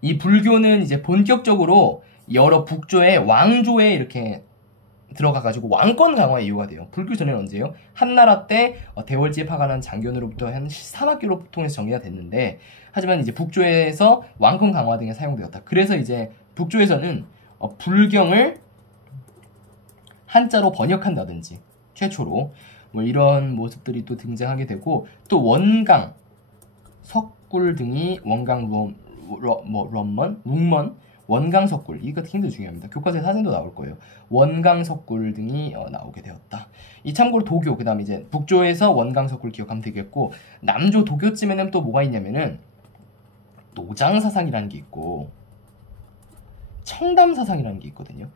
이 불교는 이제 본격적으로 여러 북조의 왕조에 이렇게 들어가가지고 왕권 강화에 이유가 돼요. 불교 전에는 언제예요? 한나라 때 대월지에 파간한 장견으로부터 한 사막교로 통해서 정리가 됐는데, 하지만 이제 북조에서 왕권 강화 등에 사용되었다. 그래서 이제 북조에서는 불경을 한자로 번역한다든지 최초로 이런 모습들이 또 등장하게 되고, 또 원강, 석굴 등이 룸먼, 원강석굴, 이거 굉장히 중요합니다. 교과서에 사진도 나올 거예요. 원강석굴 등이 나오게 되었다. 이 참고로 도교, 그 다음에 이제 북조에서 원강석굴 기억하면 되겠고, 남조 도교쯤에는 또 뭐가 있냐면은 노장사상이라는 게 있고 청담사상이라는 게 있거든요.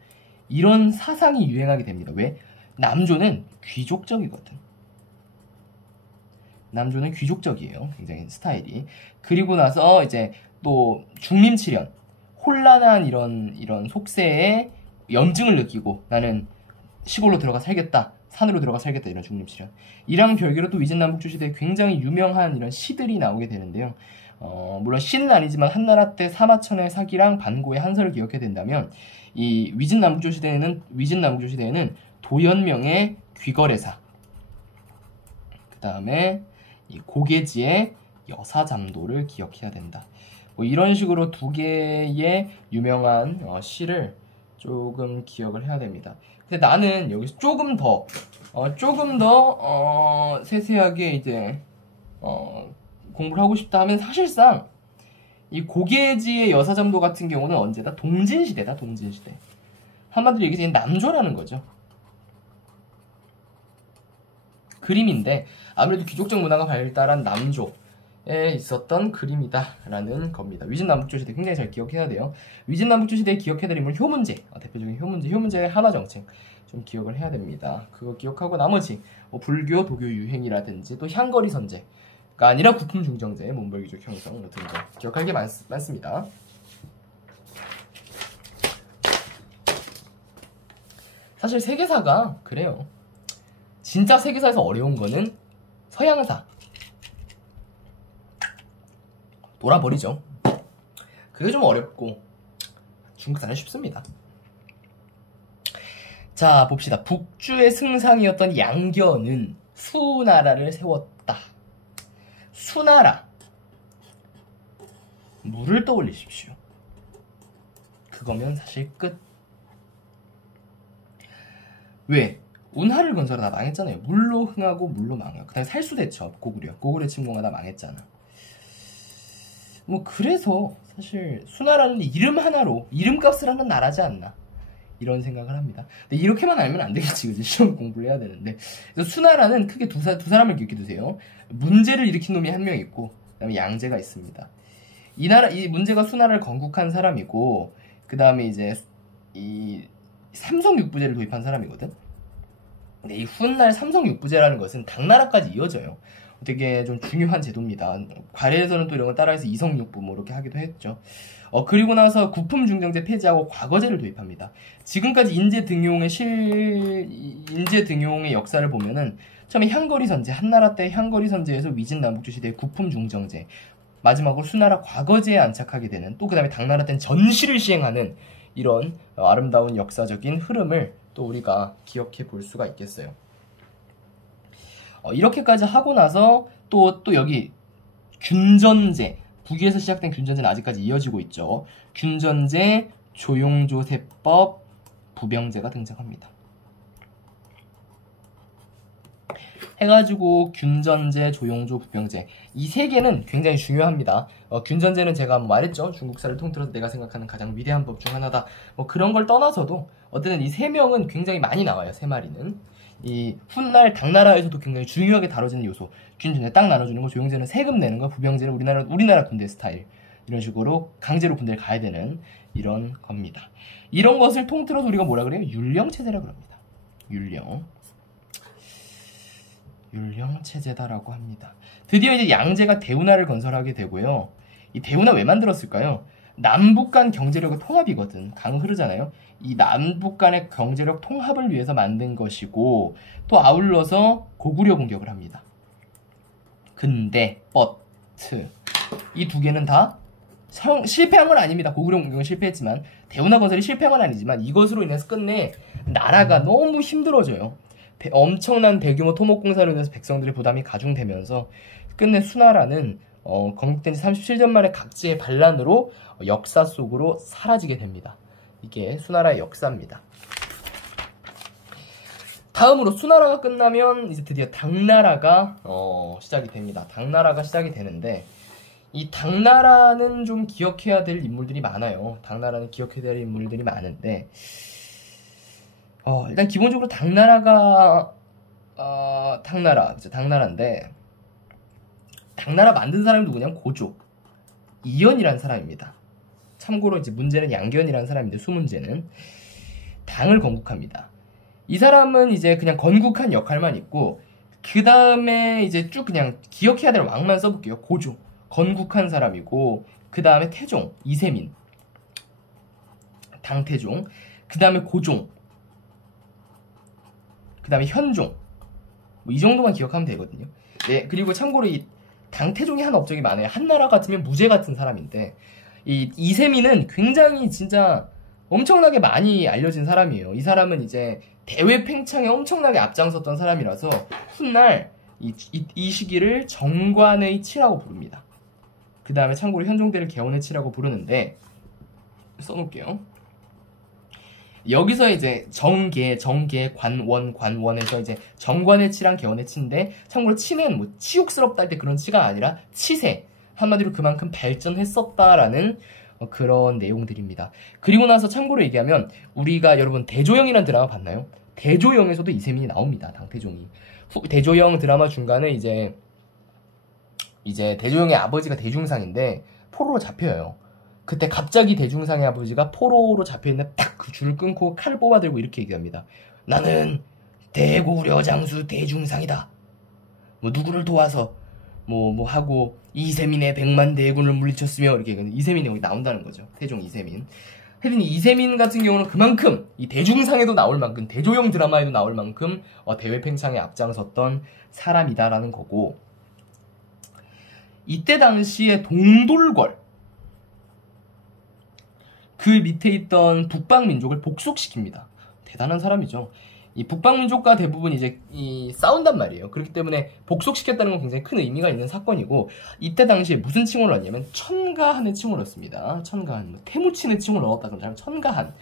이런 사상이 유행하게 됩니다. 왜? 남조는 귀족적이거든. 남조는 귀족적이에요. 굉장히 스타일이. 그리고 나서 이제 또 중림칠연, 혼란한 이런 속세에 염증을 느끼고 나는 시골로 들어가 살겠다, 산으로 들어가 살겠다, 이런 중림칠연. 이랑 별개로 또 위진남북조 시대에 굉장히 유명한 이런 시들이 나오게 되는데요. 물론 시는 아니지만 한나라 때 사마천의 사기랑 반고의 한서를 기억해야 된다면, 이 위진남북조 시대에는 도연명의 귀거래사, 그 다음에 이 고계지의 여사잠도를 기억해야 된다. 이런 식으로 두 개의 유명한 시를 조금 기억을 해야 됩니다. 근데 나는 여기서 조금 더 세세하게 이제 공부를 하고 싶다 하면, 사실상 이 고계지의 여사잠도 같은 경우는 언제다? 동진시대다. 동진시대. 한마디로 얘기해서 남조라는 거죠. 그림인데 아무래도 귀족적 문화가 발달한 남조에 있었던 그림이다라는 겁니다. 위진남북조 시대 굉장히 잘 기억해야 돼요. 위진남북조 시대에 기억해야 될 인물 효문제, 대표적인 효문제의 한화정책 좀 기억을 해야 됩니다. 그거 기억하고 나머지 불교, 도교 유행이라든지 또 향거리 선제가 아니라 구품중정제, 문벌귀족 형성 같은 거 기억할 게 많습니다. 사실 세계사가 그래요. 진짜 세계사에서 어려운 거는 서양사. 놀아버리죠. 그게 좀 어렵고 중국사는 쉽습니다. 자, 봅시다. 북주의 승상이었던 양견은 수나라를 세웠다. 수나라. 물을 떠올리십시오. 그거면 사실 끝. 왜? 운하를 건설하다 망했잖아요. 물로 흥하고 물로 망해요. 그다음에 살수대첩 고구려 침공하다 망했잖아. 뭐 그래서 사실 수나라는 이름 하나로 이름값을 하는 나라지 않나 이런 생각을 합니다. 근데 이렇게만 알면 안 되겠지, 그지? 시험 공부를 해야 되는데. 그래서 수나라는 크게 두 사람을 기억해 두세요. 문제를 일으킨 놈이 한 명 있고, 그다음에 양제가 있습니다. 이 문제가 수나라를 건국한 사람이고, 그다음에 이제 이 삼성육부제를 도입한 사람이거든. 근데 이 훗날 삼성육부제라는 것은 당나라까지 이어져요. 되게 좀 중요한 제도입니다. 과례에서는 또 이런 걸 따라해서 이성육부 뭐 이렇게 하기도 했죠. 그리고 나서 구품중정제 폐지하고 과거제를 도입합니다. 지금까지 인재 등용의 역사를 보면은 처음에 향거리 선제, 한나라 때 향거리 선제에서 위진 남북조 시대의 구품중정제, 마지막으로 수나라 과거제에 안착하게 되는, 또 그 다음에 당나라 때는 전시를 시행하는 이런 아름다운 역사적인 흐름을 또 우리가 기억해 볼 수가 있겠어요. 이렇게까지 하고 나서 또 여기 균전제, 북위에서 시작된 균전제는 아직까지 이어지고 있죠. 균전제, 조용조세법, 부병제가 등장합니다. 해가지고 균전제, 조용조, 부병제, 이 세 개는 굉장히 중요합니다. 균전제는 제가 말했죠. 중국사를 통틀어서 내가 생각하는 가장 위대한 법 중 하나다. 뭐 그런 걸 떠나서도 어쨌든 이 세 명은 굉장히 많이 나와요. 세 마리는. 이 훗날 당나라에서도 굉장히 중요하게 다뤄지는 요소. 균전제 딱 나눠주는 거, 조용제는 세금 내는 거, 부병제는 우리나라 군대 스타일. 이런 식으로 강제로 군대를 가야 되는 이런 겁니다. 이런 것을 통틀어서 우리가 뭐라 그래요? 율령체제라고 합니다. 율령체제다라고 합니다. 드디어 이제 양제가 대운하를 건설하게 되고요. 이 대운하 왜 만들었을까요? 남북 간 경제력의 통합이거든. 강 흐르잖아요. 이 남북 간의 경제력 통합을 위해서 만든 것이고, 또 아울러서 고구려 공격을 합니다. 근데 이 두 개는 다 실패한 건 아닙니다. 고구려 공격은 실패했지만, 대운하 건설이 실패한 건 아니지만, 이것으로 인해서 끝내 나라가 너무 힘들어져요. 엄청난 대규모 토목공사로 인해서 백성들의 부담이 가중되면서 끝내 수나라는 건국된 지 37년 만에 각지의 반란으로 역사 속으로 사라지게 됩니다. 이게 수나라의 역사입니다. 다음으로 수나라가 끝나면 이제 드디어 당나라가 시작이 됩니다. 당나라가 시작이 되는데, 이 당나라는 좀 기억해야 될 인물들이 많아요. 당나라는 기억해야 될 인물들이 많은데, 일단 기본적으로 당나라인데, 당나라 만든 사람이 누구냐면 고조 이연이라는 사람입니다. 참고로 이제 문제는 양견이라는 사람인데, 수문제는 당을 건국합니다. 이 사람은 이제 그냥 건국한 역할만 있고, 그 다음에 이제 쭉 그냥 기억해야 될 왕만 써볼게요. 고조 건국한 사람이고, 그 다음에 태종 이세민, 당태종, 그 다음에 고종, 그 다음에 현종, 뭐 이 정도만 기억하면 되거든요. 네, 그리고 참고로 이 당태종이 한 업적이 많아요. 한나라 같으면 무제 같은 사람인데, 이 이세민은 굉장히 진짜 엄청나게 많이 알려진 사람이에요. 이 사람은 이제 대외 팽창에 엄청나게 앞장섰던 사람이라서 훗날 이 시기를 정관의 치라고 부릅니다. 그 다음에 참고로 현종대를 개원의 치라고 부르는데, 써놓을게요. 여기서 이제 정계, 관원에서 이제 정관의 치랑 개원의 치인데, 참고로 치는 뭐 치욕스럽다 할 때 그런 치가 아니라 치세, 한마디로 그만큼 발전했었다라는 그런 내용들입니다. 그리고 나서 참고로 얘기하면, 우리가 여러분 대조영이라는 드라마 봤나요? 대조영에서도 이세민이 나옵니다. 당태종이. 대조영 드라마 중간에 이제 대조영의 아버지가 대중상인데 포로로 잡혀요. 그때 갑자기 대중상의 아버지가 포로로 잡혀있는데 딱 그 줄을 끊고 칼을 뽑아들고 이렇게 얘기합니다. 나는 대고구려 장수 대중상이다. 뭐 누구를 도와서 뭐 하고 이세민의 100만 대군을 물리쳤으며, 이렇게 이세민이 여기 나온다는 거죠. 태종 이세민. 하여튼 이세민 같은 경우는 그만큼 이 대중상에도 나올 만큼, 대조영 드라마에도 나올 만큼 대외 팽창에 앞장섰던 사람이다라는 거고, 이때 당시에 동돌궐, 그 밑에 있던 북방민족을 복속시킵니다. 대단한 사람이죠. 이 북방민족과 대부분 이제 싸운단 말이에요. 그렇기 때문에 복속시켰다는 건 굉장히 큰 의미가 있는 사건이고, 이때 당시에 무슨 칭호를 넣었냐면 천가한의 칭호를 넣었습니다. 천가한, 태무치는 칭호를 넣었다 그러면 천가한.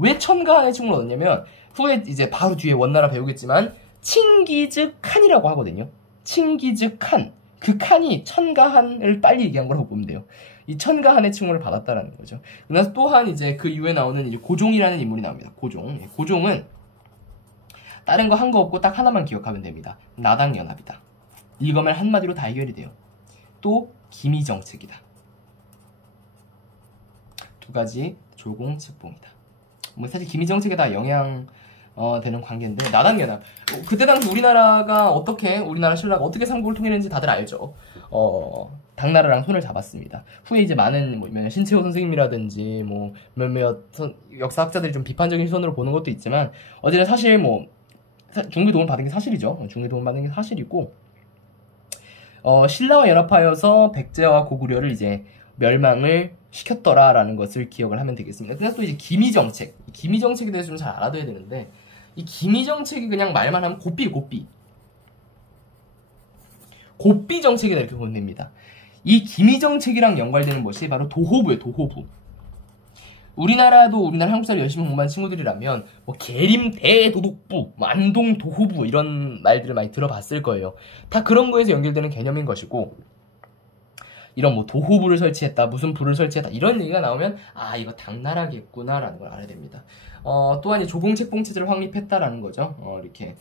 왜 천가한의 칭을 얻었냐면 후에 이제 바로 뒤에 원나라 배우겠지만 칭기즈 칸이라고 하거든요. 칭기즈 칸. 그 칸이 천가한을 빨리 얘기한 거라고 보면 돼요. 이 천가한의 칭호를 받았다라는 거죠. 그래서 또한 이제 그 이후에 나오는 이제 고종이라는 인물이 나옵니다. 고종. 고종은 다른 거 한 거 없고 딱 하나만 기억하면 됩니다. 나당연합이다. 이거면 한마디로 다 해결이 돼요. 또 기미정책이다. 두 가지 조공책봉이다. 뭐 사실 기미정책에 다 영향 되는 관계인데 나당연합. 그때 당시 우리나라 신라가 어떻게 삼국을 통일했는지 다들 알죠. 당나라랑 손을 잡았습니다. 후에 이제 많은 신채호 선생님이라든지 뭐 몇몇 역사학자들이 좀 비판적인 시선으로 보는 것도 있지만 어제는 사실 뭐 중국의 도움을 받은 게 사실이죠. 중국의 도움을 받은 게 사실이고 신라와 연합하여서 백제와 고구려를 이제 멸망을 시켰더라라는 것을 기억을 하면 되겠습니다. 그래서 또 이제 기미정책, 기미정책에 대해서 좀 잘 알아둬야 되는데 이 기미정책이 그냥 말만 하면 고삐 정책이다 이렇게 보면 됩니다. 이 기미정책이랑 연관되는 것이 바로 도호부예요. 도호부. 우리나라 한국사를 열심히 공부한 친구들이라면 뭐 계림 대도독부, 뭐 안동 도호부 이런 말들을 많이 들어봤을 거예요. 다 그런 거에서 연결되는 개념인 것이고 이런 뭐 도호부를 설치했다, 무슨 부를 설치했다 이런 얘기가 나오면 아 이거 당나라겠구나라는 걸 알아야 됩니다. 또한 조공책봉 체제를 확립했다라는 거죠. 이렇게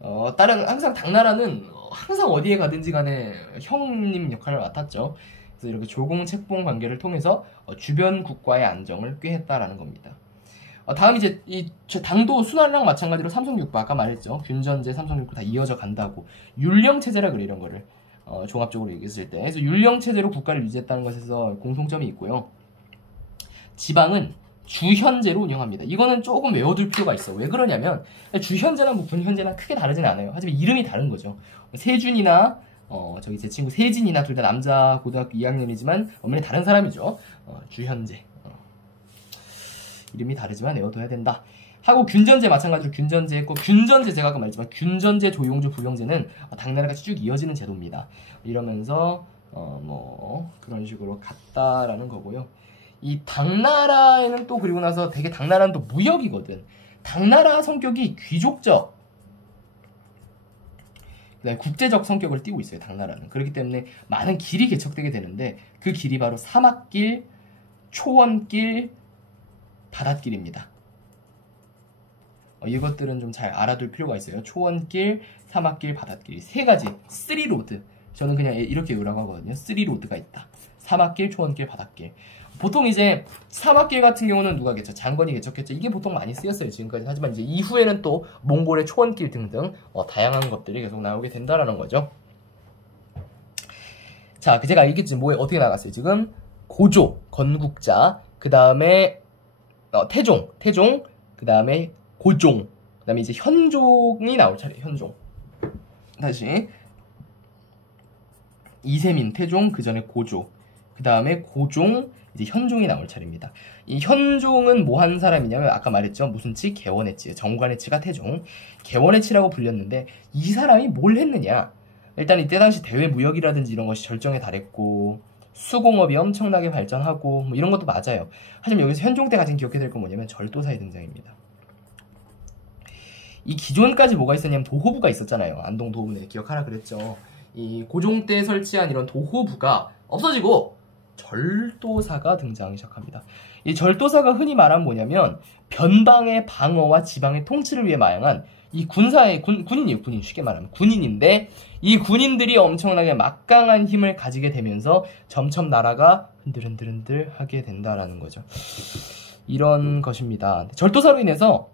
항상 당나라는 항상 어디에 가든지 간에 형님 역할을 맡았죠. 그래서 이렇게 조공책봉 관계를 통해서 주변 국가의 안정을 꾀했다라는 겁니다. 다음 이제 당도 순환이랑 마찬가지로 삼성육부 아까 말했죠. 균전제, 삼성육부 다 이어져 간다고 율령체제라 그래 이런 거를 종합적으로 얘기했을 때. 그래서 율령체제로 국가를 유지했다는 것에서 공통점이 있고요. 지방은 주현제로 운영합니다. 이거는 조금 외워둘 필요가 있어. 왜 그러냐면 주현제나 뭐 군현제나 크게 다르진 않아요. 하지만 이름이 다른 거죠. 세준이나 저기 제 친구 세진이나 둘 다 남자 고등학교 2학년이지만 엄연히 다른 사람이죠. 주현제. 이름이 다르지만 외워둬야 된다. 하고 균전제 마찬가지로 균전제 했고 균전제 제가 아까 말했지만 균전제, 조용조, 부병제는 당나라같이 쭉 이어지는 제도입니다. 이러면서 뭐 그런 식으로 갔다라는 거고요. 이 당나라에는 또 그리고 나서 되게 당나라는 또 무역이거든. 당나라 성격이 귀족적 그다음에 국제적 성격을 띠고 있어요. 당나라는. 그렇기 때문에 많은 길이 개척되게 되는데 그 길이 바로 사막길, 초원길, 바닷길입니다. 이것들은 좀 잘 알아둘 필요가 있어요. 초원길, 사막길, 바닷길 세 가지 3로드. 저는 그냥 이렇게 외우라고 하거든요. 3로드가 있다. 사막길, 초원길, 바닷길. 보통 이제 사막길 같은 경우는 누가 개척? 장건이 개척했죠. 이게 보통 많이 쓰였어요. 지금까지. 하지만 이제 이후에는 또 몽골의 초원길 등등 다양한 것들이 계속 나오게 된다라는 거죠. 자, 제가 알겠지. 뭐에 어떻게 나갔어요? 지금 고조, 건국자, 그 다음에 태종, 그 다음에 고종, 그 다음에 이제 현종이 나올 차례. 현종. 다시 이세민, 태종, 그 전에 고조, 그 다음에 고종, 이제 현종이 나올 차례입니다. 이 현종은 뭐 한 사람이냐면 아까 말했죠. 무슨 치? 개원의 치. 정관의 치가 태종. 개원의 치라고 불렸는데 이 사람이 뭘 했느냐? 일단 이때 당시 대외 무역이라든지 이런 것이 절정에 달했고 수공업이 엄청나게 발전하고 뭐 이런 것도 맞아요. 하지만 여기서 현종 때 가진 기억해야 될 건 뭐냐면 절도사의 등장입니다. 이 기존까지 뭐가 있었냐면 도호부가 있었잖아요. 안동 도호부네 기억하라 그랬죠. 이 고종 때 설치한 이런 도호부가 없어지고 절도사가 등장하기 시작합니다. 이 절도사가 흔히 말하면 뭐냐면 변방의 방어와 지방의 통치를 위해 마양한 이 군사의 군인이에요. 군인 쉽게 말하면 군인인데 이 군인들이 엄청나게 막강한 힘을 가지게 되면서 점점 나라가 흔들흔들 하게 된다라는 거죠. 이런 것입니다. 절도사로 인해서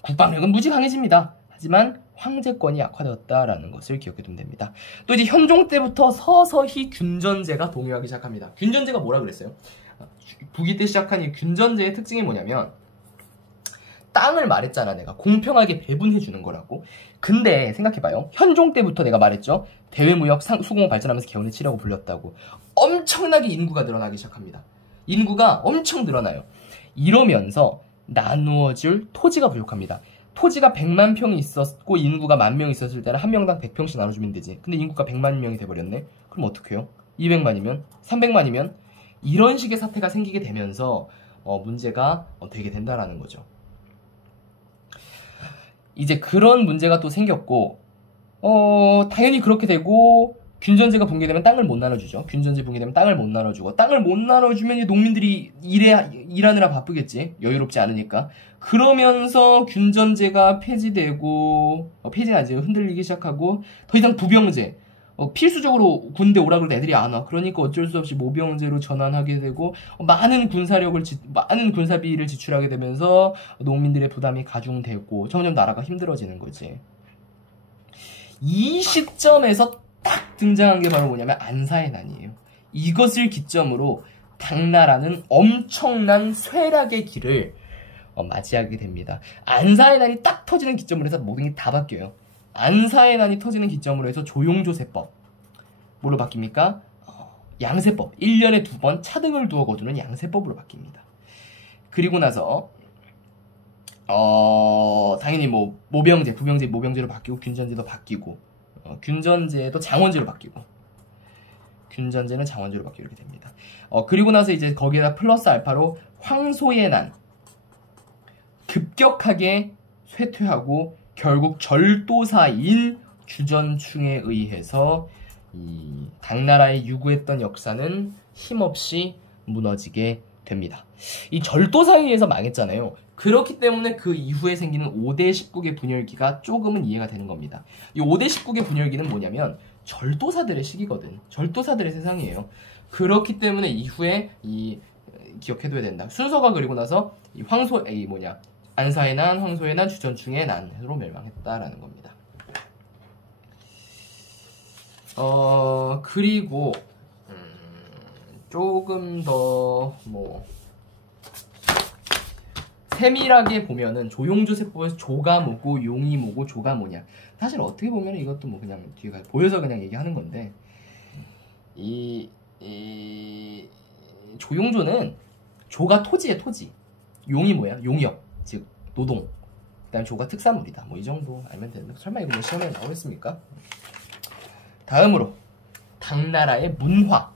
국방력은 무지 강해집니다. 하지만 황제권이 약화되었다라는 것을 기억해두면 됩니다. 또 이제 현종 때부터 서서히 균전제가 동요하기 시작합니다. 균전제가 뭐라 그랬어요? 북이 때 시작한 이 균전제의 특징이 뭐냐면 땅을 말했잖아. 내가 공평하게 배분해주는 거라고. 근데 생각해봐요. 현종 때부터 내가 말했죠. 대외무역 수공업 발전하면서 개원의 치라고 불렸다고. 엄청나게 인구가 늘어나기 시작합니다. 인구가 엄청 늘어나요. 이러면서 나누어줄 토지가 부족합니다. 토지가 100만 평이 있었고 인구가 10,000명이 있었을 때는 한 명당 100평씩 나눠주면 되지. 근데 인구가 100만 명이 돼버렸네. 그럼 어떡해요? 200만이면? 300만이면? 이런 식의 사태가 생기게 되면서 문제가 되게 된다라는 거죠. 이제 그런 문제가 또 생겼고, 당연히 그렇게 되고, 균전제가 붕괴되면 땅을 못 나눠주죠. 균전제 붕괴되면 땅을 못 나눠주고, 땅을 못 나눠주면 이 농민들이 일하느라 바쁘겠지. 여유롭지 않으니까. 그러면서 균전제가 폐지되고, 폐지가 아니지, 흔들리기 시작하고, 더 이상 부병제, 필수적으로 군대 오라 그래도 애들이 안 와. 그러니까 어쩔 수 없이 모병제로 전환하게 되고, 많은 군사비를 지출하게 되면서 농민들의 부담이 가중되고, 점점 나라가 힘들어지는 거지. 이 시점에서 딱 등장한 게 바로 뭐냐면 안사의 난이에요. 이것을 기점으로 당나라는 엄청난 쇠락의 길을 맞이하게 됩니다. 안사의 난이 딱 터지는 기점으로 해서 모든 게 다 바뀌어요. 안사의 난이 터지는 기점으로 해서 조용조세법, 뭘로 바뀝니까? 양세법, 1년에 2번 차등을 두어 거두는 양세법으로 바뀝니다. 그리고 나서 당연히 뭐 모병제, 부병제, 모병제로 바뀌고, 균전제도 바뀌고, 균전제도 장원제로 바뀌고, 균전제는 장원제로 바뀌고 이렇게 됩니다. 그리고 나서 이제 거기에다 플러스 알파로 황소의 난, 급격하게 쇠퇴하고 결국 절도사인 주전충에 의해서 이 당나라에 유구했던 역사는 힘없이 무너지게 됩니다. 이 절도사에 의해서 망했잖아요. 그렇기 때문에 그 이후에 생기는 5대 19개 분열기가 조금은 이해가 되는 겁니다. 이 5대 19개 분열기는 뭐냐면 절도사들의 시기거든. 절도사들의 세상이에요. 그렇기 때문에 이후에 기억해둬야 된다. 순서가 그리고 나서 이 안사의 난, 황소의 난, 주전충의 난으로 멸망했다라는 겁니다. 그리고 조금 더 세밀하게 보면은 조용조세법에서 조가 뭐고 용이 뭐고 조가 뭐냐. 사실 어떻게 보면 이것도 그냥 뒤에 보여서 그냥 얘기하는 건데, 이 조용조는 조가 토지에 토지, 용이 뭐야? 용역, 즉 노동. 그다음 조가 특산물이다. 이 정도 알면 되는데 설마 이거 시험에 나오겠습니까? 다음으로 당나라의 문화.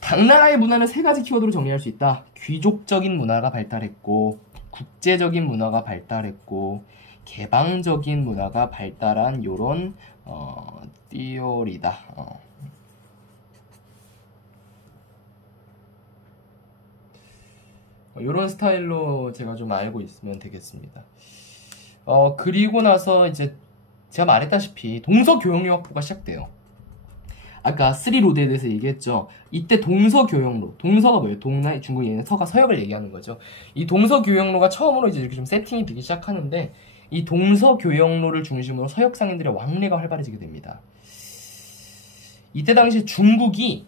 당나라의 문화는 3가지 키워드로 정리할 수 있다. 귀족적인 문화가 발달했고, 국제적인 문화가 발달했고, 개방적인 문화가 발달한 요런 띠오리다. 요런 스타일로 제가 좀 알고 있으면 되겠습니다. 그리고 나서 이제 제가 말했다시피 동서교역로학부가 시작돼요. 아까 쓰리로드에 대해서 얘기했죠. 이때 동서교역로, 동서가 뭐예요? 동나, 중국 얘는 서가 서역을 얘기하는 거죠. 이 동서교역로가 처음으로 이제 이렇게 좀 세팅이 되기 시작하는데, 이 동서교역로를 중심으로 서역 상인들의 왕래가 활발해지게 됩니다. 이때 당시 중국이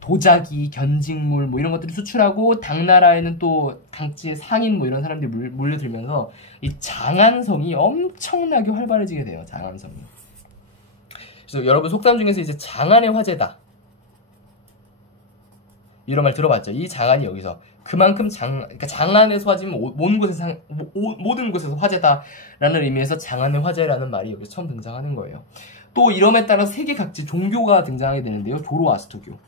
도자기, 견직물 이런 것들을 수출하고, 당나라에는 또 당지의 상인 이런 사람들이 몰려들면서 이 장안성이 엄청나게 활발해지게 돼요. 장안성이. 그래서 여러분 속담 중에서 이제 장안의 화제다 이런 말 들어봤죠. 이 장안이 여기서 그만큼 그러니까 장안에서 화제면 모든 곳에서 화제다라는 의미에서 장안의 화제라는 말이 여기서 처음 등장하는 거예요. 또 이름에 따라 세계 각지 종교가 등장하게 되는데요. 조로아스터교,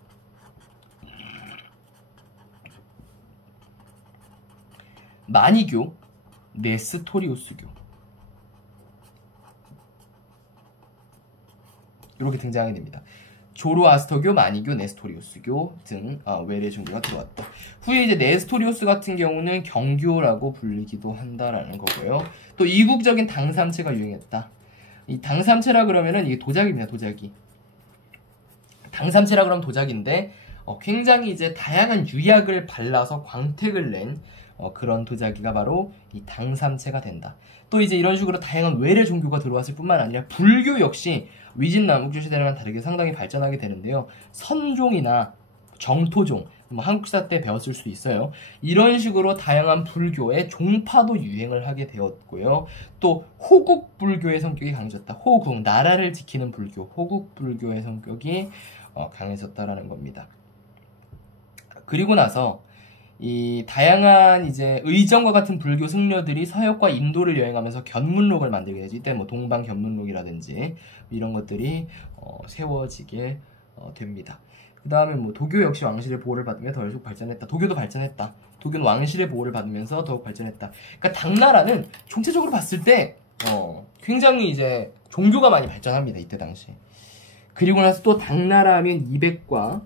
마니교, 네스토리우스교 이렇게 등장하게 됩니다. 조로아스터교, 마니교, 네스토리우스교 등 외래 종교가 들어왔다. 후에 이제 네스토리우스 같은 경우는 경교라고 불리기도 한다라는 거고요. 또 이국적인 당삼체가 유행했다. 이 당삼체라 그러면은 이게 도자기입니다. 도자기. 당삼체라 그러면 도자기인데 굉장히 이제 다양한 유약을 발라서 광택을 낸 그런 도자기가 바로 이 당삼체가 된다. 또 이제 이런 식으로 다양한 외래 종교가 들어왔을 뿐만 아니라 불교 역시 위진남북조 시대랑은 다르게 상당히 발전하게 되는데요. 선종이나 정토종, 한국사 때 배웠을 수 있어요. 이런 식으로 다양한 불교의 종파도 유행을 하게 되었고요. 또 호국 불교의 성격이 강해졌다. 호국, 나라를 지키는 불교, 호국 불교의 성격이 강해졌다라는 겁니다. 그리고 나서 이 다양한 이제 의정과 같은 불교 승려들이 서역과 인도를 여행하면서 견문록을 만들게 되지. 이때 동방 견문록이라든지 이런 것들이 세워지게 됩니다. 그 다음에 뭐 도교 역시 왕실의 보호를 받으며 더욱 발전했다. 도교도 발전했다. 도교는 왕실의 보호를 받으면서 더욱 발전했다. 그러니까 당나라는 총체적으로 봤을 때 굉장히 이제 종교가 많이 발전합니다. 이때 당시. 그리고 나서 또 당나라 하면 이백과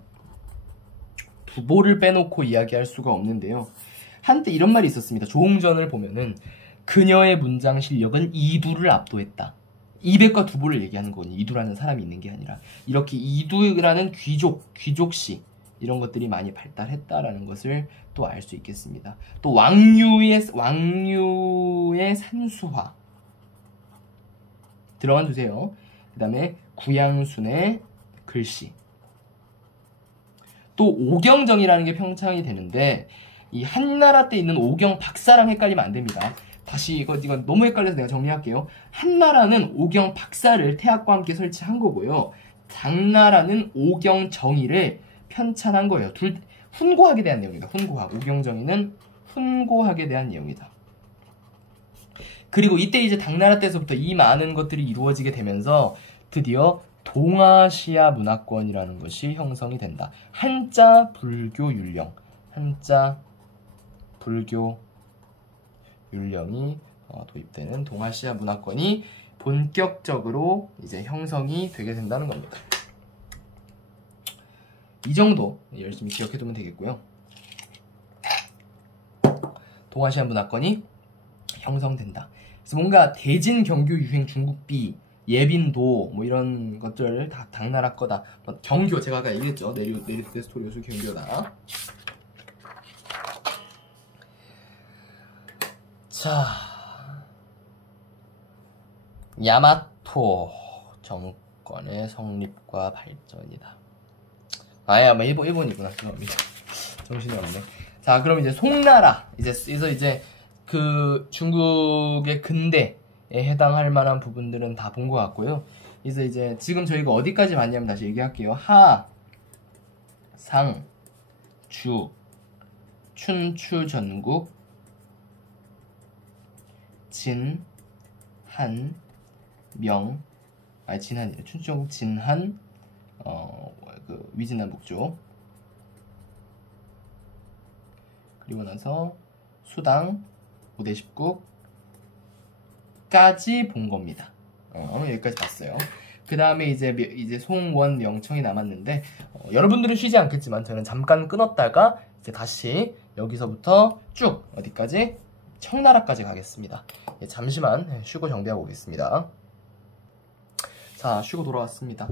두보를 빼놓고 이야기할 수가 없는데요. 한때 이런 말이 있었습니다. 조홍전을 보면은 그녀의 문장 실력은 이두를 압도했다. 이백과 두보를 얘기하는 거거든요. 이두라는 사람이 있는 게 아니라 이렇게 이두라는 귀족시 이런 것들이 많이 발달했다라는 것을 또 알 수 있겠습니다. 또 왕류의 산수화 들어만 주세요. 그 다음에 구양순의 글씨. 또 오경정이라는 게 평창이 되는데 이 한나라 때 있는 오경 박사랑 헷갈리면 안 됩니다. 다시 이거 너무 헷갈려서 내가 정리할게요. 한나라는 오경 박사를 태학과 함께 설치한 거고요. 당나라는 오경 정의를 편찬한 거예요. 훈고학에 대한 내용이다. 훈고학. 오경 정의는 훈고학에 대한 내용이다. 그리고 이때 이제 당나라 때서부터 이 많은 것들이 이루어지게 되면서 드디어 동아시아 문화권이라는 것이 형성이 된다. 한자 불교 율령. 한자 불교 율령이 도입되는 동아시아 문화권이 본격적으로 이제 형성이 되게 된다는 겁니다. 이 정도 열심히 기억해두면 되겠고요. 동아시아 문화권이 형성된다. 그래서 뭔가 대진 경교 유행 중국비 예빈도 뭐 이런 것들 다 당나라 거다. 경교 제가 아까 얘기했죠. 네리스토리우스 경교다. 자, 야마토 정권의 성립과 발전이다. 아야, 뭐 일본이구나. 죄송합니다. 정신이 없네. 자, 그럼 이제 송나라 이제 그 중국의 근대에 해당할 만한 부분들은 다 본 것 같고요. 그래서 이제 지금 저희가 어디까지 봤냐면 다시 얘기할게요. 하, 상, 주, 춘추 전국, 진, 한, 명, 진한이래. 춘추 전국 진한, 그 위진남북조. 그리고 나서 수당, 고대십국까지 본 겁니다. 여기까지 봤어요. 그 다음에 이제 송원 명청이 남았는데 여러분들은 쉬지 않겠지만 저는 잠깐 끊었다가 이제 다시 여기서부터 쭉 어디까지? 청나라까지 가겠습니다. 잠시만 쉬고 정비하고 오겠습니다. 자, 쉬고 돌아왔습니다.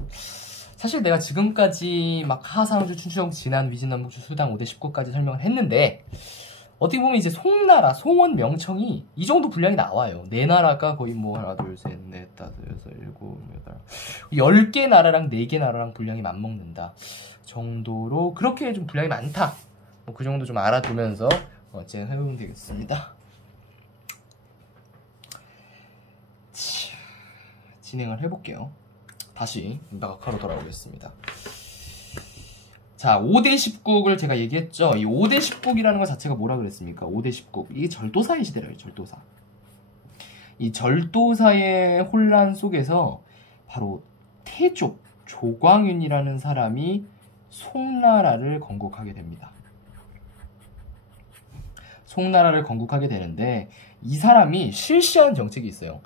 사실 내가 지금까지 막 하상주, 춘추전국, 진한, 위진남북주, 수당, 5대 19까지 설명을 했는데 어떻게 보면 이제 송나라, 송원, 명청이 이 정도 분량이 나와요. 네 나라가 거의 뭐 하나, 둘, 셋, 넷, 다섯, 여섯, 일곱, 여덟 10개 나라랑 4개 나라랑 분량이 맞먹는다 정도로 그렇게 좀 분량이 많다. 뭐 그 정도 좀 알아두면서 진행해보면 되겠습니다. 진행을 해볼게요. 다시 나가카로 돌아오겠습니다. 자, 5대 10국을 제가 얘기했죠. 이 5대 10국이라는 것 자체가 뭐라 그랬습니까? 5대 10국. 이게 절도사의 시대래요, 절도사. 이 절도사의 혼란 속에서 바로 태조, 조광윤이라는 사람이 송나라를 건국하게 됩니다. 송나라를 건국하게 되는데 이 사람이 실시한 정책이 있어요.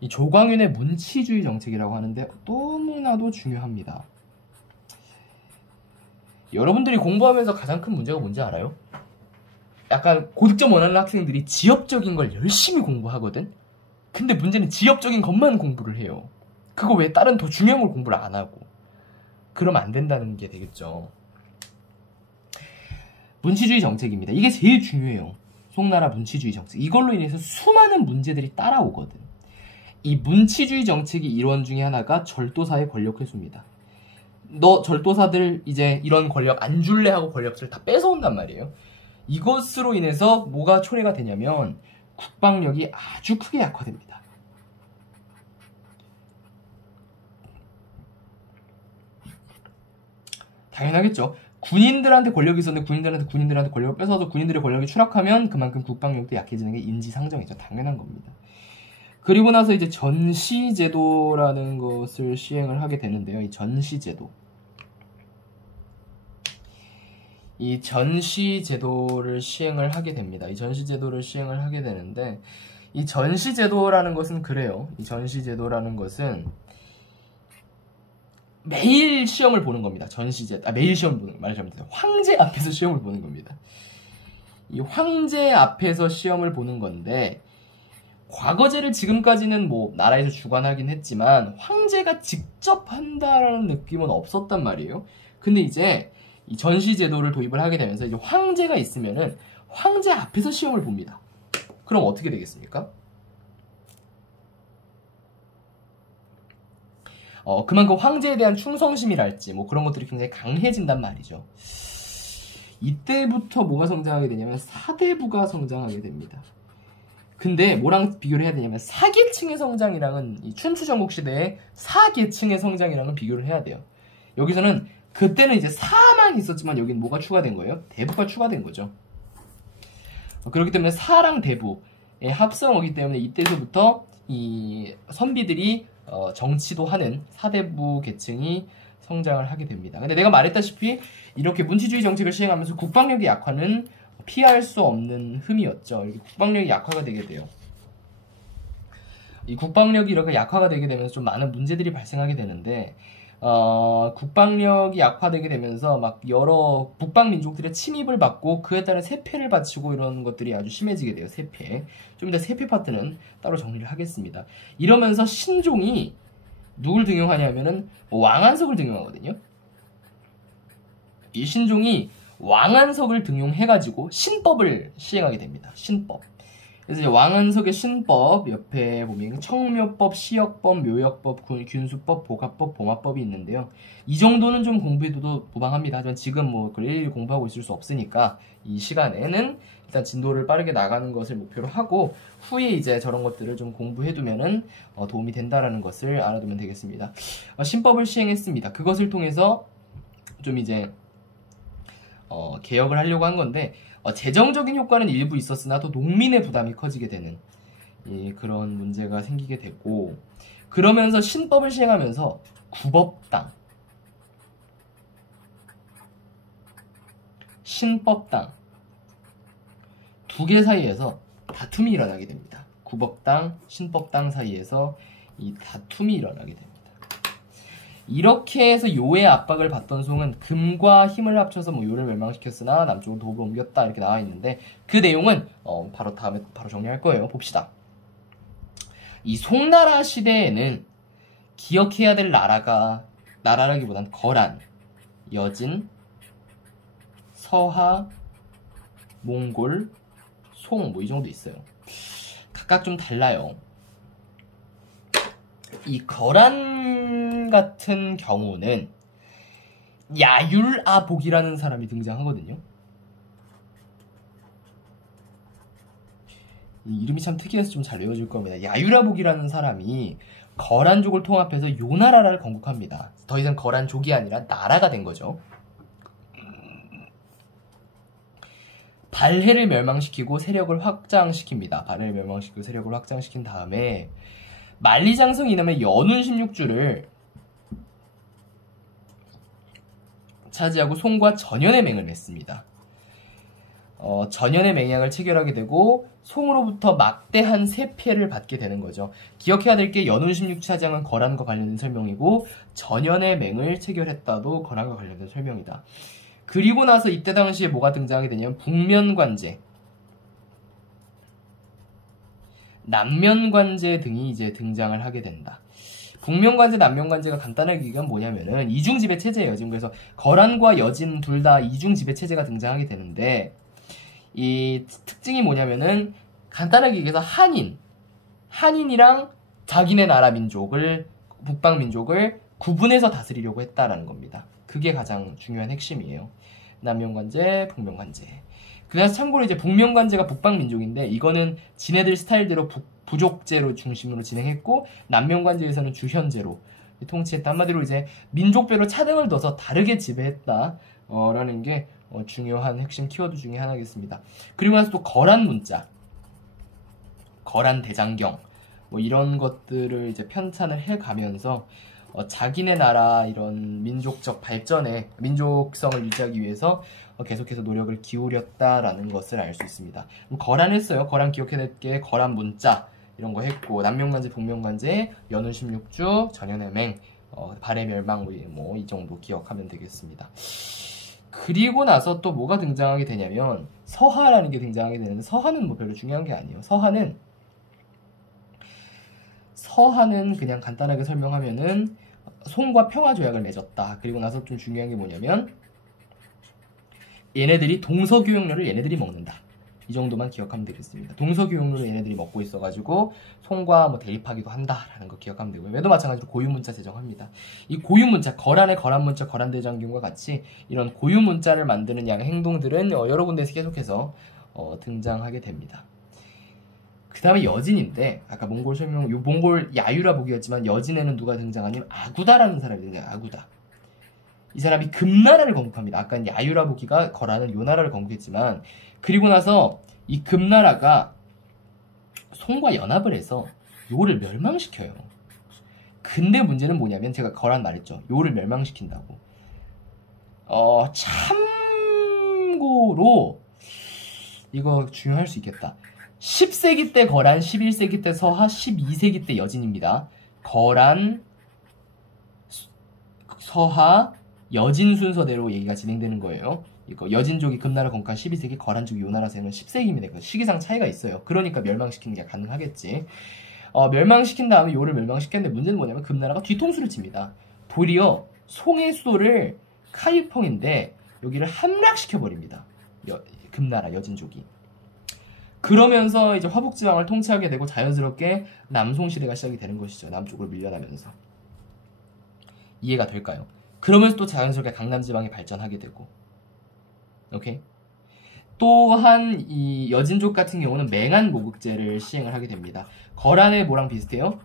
이 조광윤의 문치주의 정책이라고 하는데 너무나도 중요합니다. 여러분들이 공부하면서 가장 큰 문제가 뭔지 알아요? 약간 고득점 원하는 학생들이 지엽적인 걸 열심히 공부하거든? 근데 문제는 지엽적인 것만 공부를 해요. 그거 왜 다른 더 중요한 걸 공부를 안 하고. 그러면 안 된다는 게 되겠죠. 문치주의 정책입니다. 이게 제일 중요해요. 송나라 문치주의 정책. 이걸로 인해서 수많은 문제들이 따라오거든. 이 문치주의 정책의 일원 중에 하나가 절도사의 권력 회수입니다. 너 절도사들 이제 이런 권력 안 줄래 하고 권력을 다 뺏어온단 말이에요. 이것으로 인해서 뭐가 초래가 되냐면 국방력이 아주 크게 약화됩니다. 당연하겠죠. 군인들한테 권력이 있었는데 군인들한테 권력을 뺏어서 군인들의 권력이 추락하면 그만큼 국방력도 약해지는 게 인지상정이죠. 당연한 겁니다. 그리고 나서 이제 전시제도라는 것을 시행을 하게 되는데요. 이 전시제도. 이 전시제도를 시행을 하게 됩니다. 이 전시제도를 시행을 하게 되는데, 이 전시제도라는 것은 그래요. 이 전시제도라는 것은 매일 시험을 보는 겁니다. 매일 시험 보는, 말이 잘못해요. 황제 앞에서 시험을 보는 겁니다. 이 황제 앞에서 시험을 보는 건데, 과거제를 지금까지는 뭐 나라에서 주관하긴 했지만 황제가 직접 한다라는 느낌은 없었단 말이에요. 근데 이제 이 전시제도를 도입을 하게 되면서 이제 황제가 있으면은 황제 앞에서 시험을 봅니다. 그럼 어떻게 되겠습니까? 그만큼 황제에 대한 충성심이랄지 뭐 그런 것들이 굉장히 강해진단 말이죠. 이때부터 뭐가 성장하게 되냐면 사대부가 성장하게 됩니다. 근데 뭐랑 비교를 해야 되냐면 사계층의 성장이랑은, 이 춘추전국 시대의 사계층의 성장이랑은 비교를 해야 돼요. 여기서는 그때는 이제 사만 있었지만 여기는 뭐가 추가된 거예요? 대부가 추가된 거죠. 그렇기 때문에 사랑 대부의 합성어기 때문에 이때서부터 이 선비들이 정치도 하는 사대부 계층이 성장을 하게 됩니다. 근데 내가 말했다시피 이렇게 문치주의 정책을 시행하면서 국방력의 약화는 피할 수 없는 흠이었죠. 이렇게 국방력이 약화가 되게 돼요. 이 국방력이 이렇게 약화가 되게 되면서 좀 많은 문제들이 발생하게 되는데, 국방력이 약화되게 되면서 막 여러 북방 민족들의 침입을 받고 그에 따른 세패를 바치고 이런 것들이 아주 심해지게 돼요. 세패. 좀 이따 세패 파트는 따로 정리를 하겠습니다. 이러면서 신종이 누굴 등용하냐면은 왕안석을 등용하거든요. 이 신종이 왕안석을 등용해가지고 신법을 시행하게 됩니다. 신법. 그래서 이제 왕안석의 신법 옆에 보면 청묘법, 시역법, 묘역법, 균수법, 보가법, 보마법이 있는데요. 이 정도는 좀 공부해도 무방합니다. 하지만 지금 뭐 그걸 일일이 공부하고 있을 수 없으니까 이 시간에는 일단 진도를 빠르게 나가는 것을 목표로 하고 후에 이제 저런 것들을 좀 공부해두면은 도움이 된다라는 것을 알아두면 되겠습니다. 신법을 시행했습니다. 그것을 통해서 좀 이제 개혁을 하려고 한 건데 재정적인 효과는 일부 있었으나 또 농민의 부담이 커지게 되는 그런 문제가 생기게 되고, 그러면서 신법을 시행하면서 구법당, 신법당 두 개 사이에서 다툼이 일어나게 됩니다. 구법당, 신법당 사이에서 이 다툼이 일어나게 됩니다. 이렇게 해서 요의 압박을 받던 송은 금과 힘을 합쳐서 뭐 요를 멸망시켰으나 남쪽은 도읍을 옮겼다 이렇게 나와 있는데, 그 내용은 바로 다음에 바로 정리할 거예요. 봅시다. 이 송나라 시대에는 기억해야 될 나라라기보단 거란, 여진, 서하, 몽골, 송 뭐 이 정도 있어요. 각각 좀 달라요. 이 거란 같은 경우는 야율아복이라는 사람이 등장하거든요. 이 이름이 참 특이해서 좀 잘 외워질 겁니다. 야율아복이라는 사람이 거란족을 통합해서 요나라를 건국합니다. 더 이상 거란족이 아니라 나라가 된 거죠. 발해를 멸망시키고 세력을 확장시킵니다. 발해를 멸망시키고 세력을 확장시킨 다음에 만리장성 이남의 연운 16주를 차지하고 송과 전연의 맹을 맺습니다. 전연의 맹약을 체결하게 되고 송으로부터 막대한 세패를 받게 되는 거죠. 기억해야 될 게 연운 16주 차지한 거란과 관련된 설명이고 전연의 맹을 체결했다도 거란과 관련된 설명이다. 그리고 나서 이때 당시에 뭐가 등장하게 되냐면 북면관제, 남면관제 등이 이제 등장을 하게 된다. 북면관제, 남면관제가 간단하게 얘기하면 뭐냐면은 이중지배 체제예요. 지금 그래서 거란과 여진 둘 다 이중지배 체제가 등장하게 되는데, 이 특징이 뭐냐면은 간단하게 얘기해서 한인이랑 자기네 나라 민족을, 북방 민족을 구분해서 다스리려고 했다라는 겁니다. 그게 가장 중요한 핵심이에요. 남면관제, 북면관제. 그래서 참고로 이제 북면관제가 북방 민족인데 이거는 지네들 스타일대로 부족제로 중심으로 진행했고, 남면관제에서는 주현제로 통치했다. 한마디로 이제 민족별로 차등을 둬서 다르게 지배했다 라는 게 중요한 핵심 키워드 중에 하나겠습니다. 그리고 나서 또 거란 문자, 거란 대장경 뭐 이런 것들을 이제 편찬을 해가면서 자기네 나라 이런 민족적 발전에 민족성을 유지하기 위해서 계속해서 노력을 기울였다라는 것을 알 수 있습니다. 거란했어요. 거란 기억해야 될 게 거란 문자 이런 거 했고 남명간제, 북명간제, 연운 16주, 전현의 맹, 발해 멸망 뭐 이 정도 기억하면 되겠습니다. 그리고 나서 또 뭐가 등장하게 되냐면 서하라는 게 등장하게 되는데 서하는 뭐 별로 중요한 게 아니에요. 서하는 그냥 간단하게 설명하면은 송과 평화 조약을 맺었다. 그리고 나서 좀 중요한 게 뭐냐면 얘네들이 동서교역료를 얘네들이 먹는다. 이 정도만 기억하면 되겠습니다. 동서교역료를 얘네들이 먹고 있어가지고 송과 뭐 대립하기도 한다라는 거 기억하면 되고요. 매도 마찬가지로 고유문자 제정합니다. 이 고유문자, 거란의 거란문자, 거란대장균과 같이 이런 고유문자를 만드는 양의 행동들은 여러 군데에서 계속해서 등장하게 됩니다. 그 다음에 여진인데 아까 몽골 야유라 보기였지만 여진에는 누가 등장하냐면 아구다라는 사람이 등장해요. 아구다. 이 사람이 금나라를 건국합니다. 아까 야유라 보기가 거란은 요 나라를 건국했지만 그리고 나서 이 금나라가 송과 연합을 해서 요를 멸망시켜요. 근데 문제는 뭐냐면 제가 거란 말했죠. 요를 멸망시킨다고. 참고로 이거 중요할 수 있겠다. 10세기 때 거란, 11세기 때 서하, 12세기 때 여진입니다. 거란, 서하, 여진 순서대로 얘기가 진행되는 거예요. 이거 여진족이 금나라 건국한 12세기, 거란족이 요나라 세는 10세기입니다. 시기상 차이가 있어요. 그러니까 멸망시키는 게 가능하겠지. 멸망시킨 다음에 요를 멸망시켰는데 문제는 뭐냐면 금나라가 뒤통수를 칩니다. 도리어 송의 수도를 카이펑인데 여기를 함락시켜버립니다. 금나라 여진족이. 그러면서 이제 화북지방을 통치하게 되고 자연스럽게 남송시대가 시작이 되는 것이죠. 남쪽으로 밀려나면서. 이해가 될까요? 그러면서 또 자연스럽게 강남지방이 발전하게 되고. 오케이? 또한 이 여진족 같은 경우는 맹한모국제를 시행을 하게 됩니다. 거란의 뭐랑 비슷해요?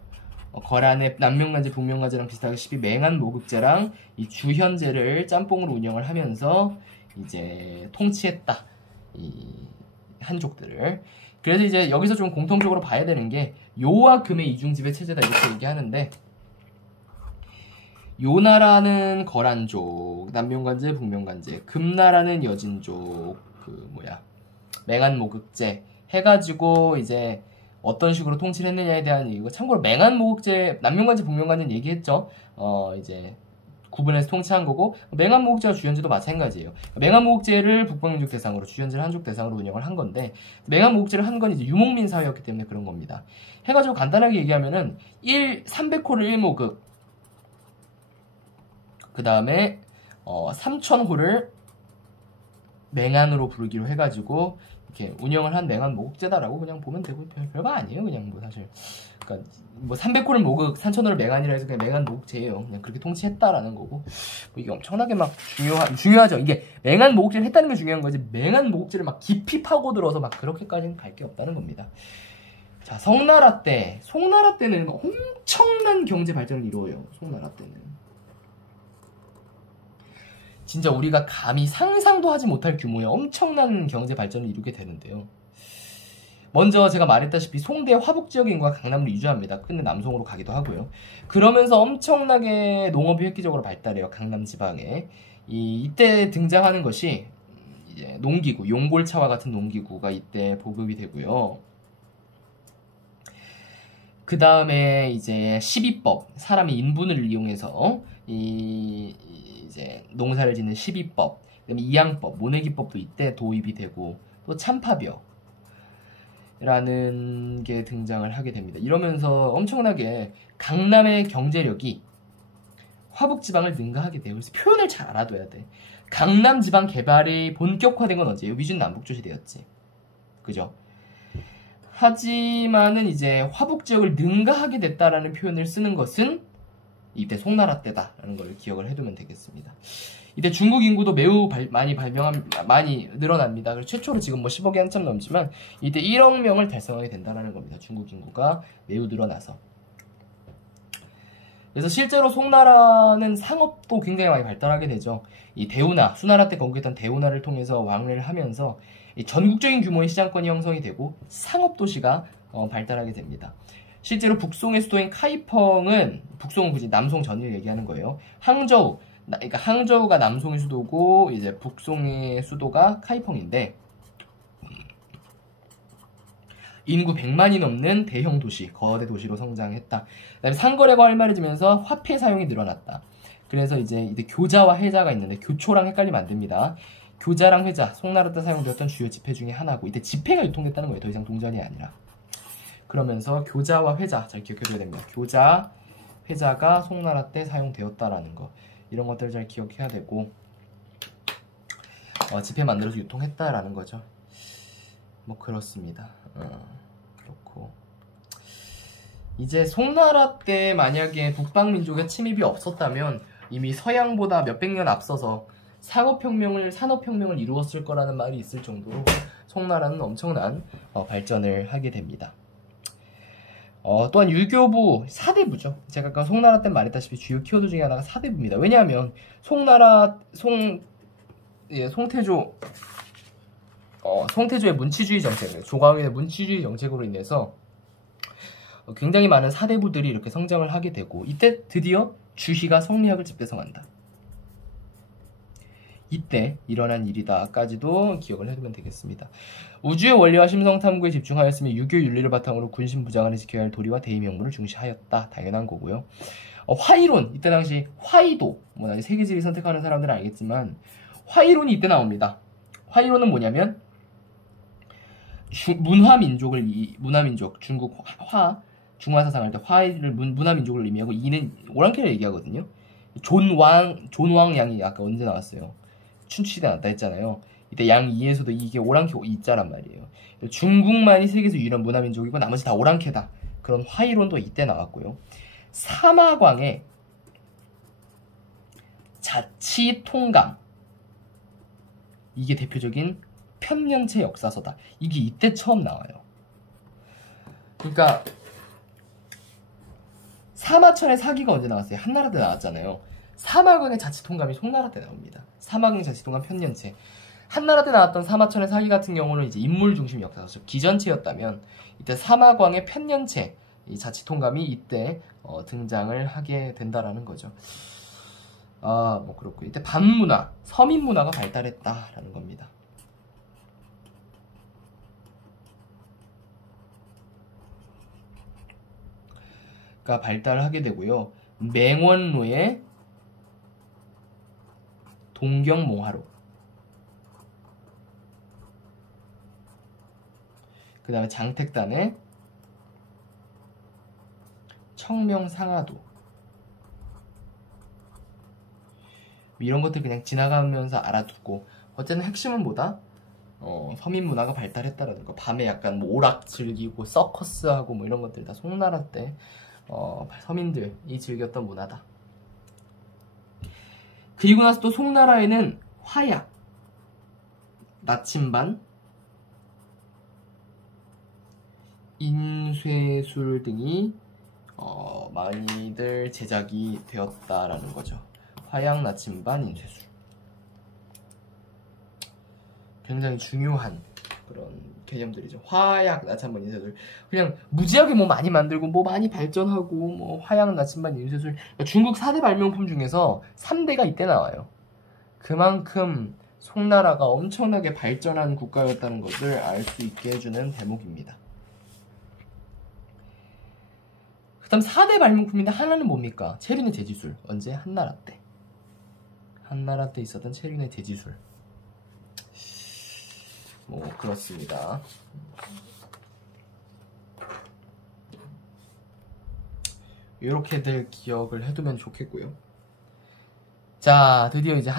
거란의 남명간제, 북명간제랑 비슷하다시피 맹한모국제랑 이 주현제를 짬뽕으로 운영을 하면서 이제 통치했다. 이 한족들을. 그래서 이제 여기서 좀 공통적으로 봐야 되는 게 요와 금의 이중지배 체제다 이렇게 얘기하는데 요나라는 거란족, 남명간제, 북명간제, 금나라는 여진족, 맹한모국제 해가지고 이제 어떤 식으로 통치를 했느냐에 대한 얘기고 참고로 맹한모국제, 남명간제, 북명간제는 얘기했죠. 이제 구분해서 통치한 거고 맹한모국제와 주현제도 마찬가지예요. 맹한모국제를 북방민족 대상으로 주현제를 한족 대상으로 운영을 한 건데 맹한모국제를 한 건 이제 유목민 사회였기 때문에 그런 겁니다. 해가지고 간단하게 얘기하면은 300호를 1모국 그 다음에 3000호를 맹한으로 부르기로 해가지고 이렇게 운영을 한 맹한모국제다라고 그냥 보면 되고 별거 아니에요. 그냥 뭐 사실 그러니까 뭐 300호를 모국, 3000호를 맹한이라 해서 그냥 맹한모국제예요. 그냥 그렇게 통치했다라는 거고 뭐 이게 엄청나게 막 중요하죠. 이게 맹한모국제를 했다는 게 중요한 거지 맹한모국제를 막 깊이 파고들어서 막 그렇게까지는 갈 게 없다는 겁니다. 자, 송나라 때는 엄청난 경제 발전을 이루어요. 송나라 때는 진짜 우리가 감히 상상도 하지 못할 규모의 엄청난 경제 발전을 이루게 되는데요. 먼저 제가 말했다시피 송대 화북 지역의 인구가 강남으로 이주합니다. 근데 남송으로 가기도 하고요. 그러면서 엄청나게 농업이 획기적으로 발달해요. 강남 지방에. 이때 등장하는 것이 이제 농기구, 용골차와 같은 농기구가 이때 보급이 되고요. 그 다음에 이제 시비법, 사람의 인분을 이용해서 이제 농사를 짓는 시비법, 그다음에 이양법, 모내기법도 이때 도입이 되고 또 참파벼라는 게 등장을 하게 됩니다. 이러면서 엄청나게 강남의 경제력이 화북지방을 능가하게 돼요. 그래서 표현을 잘 알아둬야 돼. 강남지방 개발이 본격화된 건 언제예요? 위준 남북조 시대였지. 그죠? 하지만은 이제 화북지역을 능가하게 됐다라는 표현을 쓰는 것은 이때 송나라 때다라는 걸 기억을 해두면 되겠습니다. 이때 중국 인구도 매우 많이 늘어납니다. 그래서 최초로 지금 뭐 10억이 한참 넘지만 이때 1억 명을 달성하게 된다는 겁니다. 중국 인구가 매우 늘어나서. 그래서 실제로 송나라는 상업도 굉장히 많이 발달하게 되죠. 이 대운하, 수나라 때 건국했던 대운하를 통해서 왕래를 하면서 이 전국적인 규모의 시장권이 형성이 되고 상업도시가 발달하게 됩니다. 실제로 북송의 수도인 카이펑은, 북송은 굳이 남송 전을 얘기하는 거예요. 항저우, 그러니까 항저우가 남송의 수도고 이제 북송의 수도가 카이펑인데, 인구 100만이 넘는 대형 도시, 거대 도시로 성장했다. 그다음에 상거래가 활발해지면서 화폐 사용이 늘어났다. 그래서 이제 교자와 해자가 있는데 교초랑 헷갈리면 안 됩니다. 교자랑 회자, 송나라 때 사용되었던 주요 지폐 중에 하나고, 이때 지폐가 유통됐다는 거예요. 더 이상 동전이 아니라. 그러면서 교자와 회자 잘 기억해둬야 됩니다. 교자, 회자가 송나라 때 사용되었다라는 거, 이런 것들 잘 기억해야 되고, 지폐 만들어서 유통했다라는 거죠. 뭐 그렇습니다. 그렇고 이제 송나라 때 만약에 북방민족의 침입이 없었다면 이미 서양보다 몇백 년 앞서서 산업혁명을 이루었을 거라는 말이 있을 정도로 송나라는 엄청난 발전을 하게 됩니다. 또한 유교부, 사대부죠. 제가 아까 송나라 때 말했다시피 주요 키워드 중에 하나가 사대부입니다. 왜냐하면 송태조의 문치주의 정책, 조광인의 문치주의 정책으로 인해서 굉장히 많은 사대부들이 이렇게 성장을 하게 되고, 이때 드디어 주희가 성리학을 집대성한다. 이때 일어난 일이다까지도 기억을 해두면 되겠습니다. 우주의 원리와 심성 탐구에 집중하였으며 유교 윤리를 바탕으로 군심 부장을 지켜야 할 도리와 대의 명분을 중시하였다. 당연한 거고요. 화이론, 이때 당시 화이도, 나중에 세계지리 선택하는 사람들은 알겠지만 화이론이 이때 나옵니다. 화이론은 뭐냐면 문화민족, 중국 중화사상 할 때 화를 문화민족을 의미하고, 이는 오랑캐를 얘기하거든요. 존왕양이 아까 언제 나왔어요? 춘추시대 났다 했잖아요. 이때 양 2에서도 이게 오랑캐 이자란 말이에요. 중국만이 세계에서 유일한 문화민족이고 나머지 다 오랑캐다. 그런 화이론도 이때 나왔고요. 사마광의 자치통감, 이게 대표적인 편년체 역사서다. 이게 이때 처음 나와요. 그러니까 사마천의 사기가 언제 나왔어요? 한나라 때 나왔잖아요. 사마광의 자치통감이 송나라 때 나옵니다. 사마광의 자치통감 편년체. 한나라 때 나왔던 사마천의 사기 같은 경우는 이제 인물 중심 역사서, 기전체였다면 이때 사마광의 편년체, 이 자치통감이 이때 등장을 하게 된다라는 거죠. 뭐 그렇고, 이때 반문화, 서민문화가 발달했다라는 겁니다. 가 발달하게 되고요. 맹원로의 동경몽하로, 그 다음에 장택단의 청명상하도, 이런 것들 그냥 지나가면서 알아두고, 어쨌든 핵심은 뭐다? 서민문화가 발달했다라는 거. 밤에 약간 뭐 오락 즐기고 서커스하고 뭐 이런 것들 다 송나라 때 서민들이 즐겼던 문화다. 그리고 나서 또 송나라에는 화약, 나침반, 인쇄술 등이 많이들 제작이 되었다라는 거죠. 화약, 나침반, 인쇄술. 굉장히 중요한 그런 개념들이죠. 화약, 나침반, 인쇄술. 그냥 무지하게 뭐 많이 만들고 뭐 많이 발전하고 뭐 화약, 나침반, 인쇄술. 그러니까 중국 4대 발명품 중에서 3대가 이때 나와요. 그만큼 송나라가 엄청나게 발전한 국가였다는 것을 알 수 있게 해주는 대목입니다. 그 다음 4대 발명품인데 하나는 뭡니까? 체륜의 제지술. 언제? 한나라 때. 한나라 때 있었던 체륜의 제지술. 뭐 그렇습니다. 이렇게들 기억을 해두면 좋겠고요. 자, 드디어 이제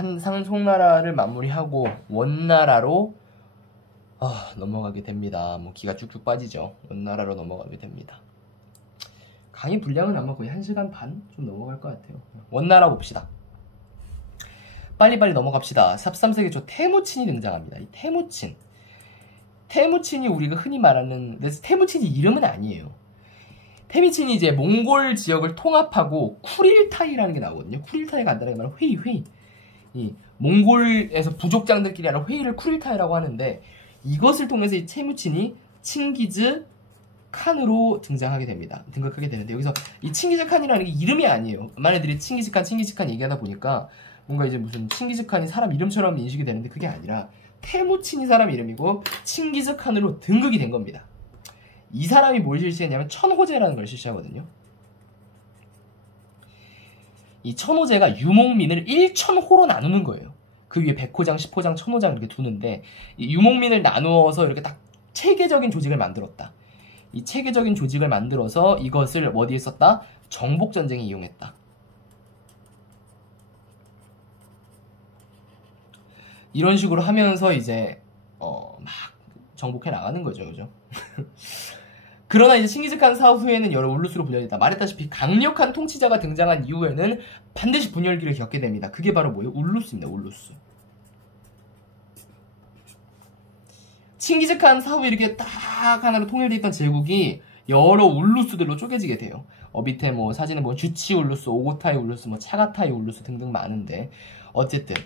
송나라를 마무리하고 원나라로 넘어가게 됩니다. 뭐 기가 쭉쭉 빠지죠. 원나라로 넘어가게 됩니다. 강의 분량은 아마 거의 1시간 반 좀 넘어갈 것 같아요. 원나라 봅시다. 빨리빨리 넘어갑시다. 13세기 초 태무친이 등장합니다. 이 태무친이 우리가 흔히 말하는, 태무친이 이름은 아니에요. 태무친이 이제 몽골 지역을 통합하고 쿠릴타이라는 게 나오거든요. 쿠릴타이가 간단하게 말하면 회의. 이 몽골에서 부족장들끼리 하는 회의를 쿠릴타이라고 하는데, 이것을 통해서 이 태무친이 칭기즈 칸으로 등장하게 됩니다. 등극하게 되는데 여기서 이 칭기즈칸이라는 게 이름이 아니에요. 많은 애들이 칭기즈칸 얘기하다 보니까 뭔가 이제 무슨 칭기즈칸이 사람 이름처럼 인식이 되는데 그게 아니라 테무친이 사람 이름이고 칭기즈칸으로 등극이 된 겁니다. 이 사람이 뭘 실시했냐면 천호제라는 걸 실시하거든요. 이 천호제가 유목민을 1천호로 나누는 거예요. 그 위에 100호장, 10호장, 1000호장 이렇게 두는데 이 유목민을 나누어서 이렇게 딱 체계적인 조직을 만들었다. 이 체계적인 조직을 만들어서 이것을 어디에 썼다? 정복전쟁에 이용했다. 이런 식으로 하면서 이제 막 정복해 나가는 거죠. 그죠? 그러나 이제 칭기즈칸 사후 후에는 여러 울루스로 분열됐다. 말했다시피 강력한 통치자가 등장한 이후에는 반드시 분열기를 겪게 됩니다. 그게 바로 뭐예요? 울루스입니다. 울루스. 칭기즈칸 사후에 이렇게 딱 하나로 통일되어 있던 제국이 여러 울루스들로 쪼개지게 돼요. 밑에 뭐 사진에 뭐 주치 울루스, 오고타이 울루스, 뭐 차가타이 울루스 등등 많은데 어쨌든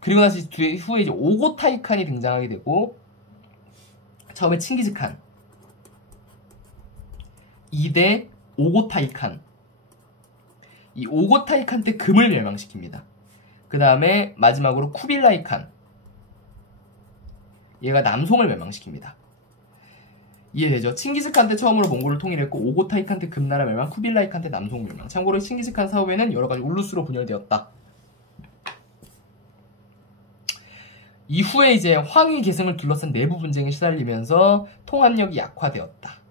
그리고 나서 후에 이제 오고타이 칸이 등장하게 되고 처음에 칭기즈칸 2대 오고타이 칸. 이 오고타이 칸 때 금을 멸망시킵니다. 그 다음에 마지막으로 쿠빌라이 칸. 얘가 남송을 멸망시킵니다. 이해되죠? 칭기즈칸 때 처음으로 몽골을 통일했고 오고타이 칸 때 금나라 멸망, 쿠빌라이 칸 때 남송 멸망. 참고로 칭기즈칸 사후에는 여러가지 울루스로 분열되었다. 이후에 이제 황위 계승을 둘러싼 내부 분쟁에 시달리면서 통합력이 약화되었다.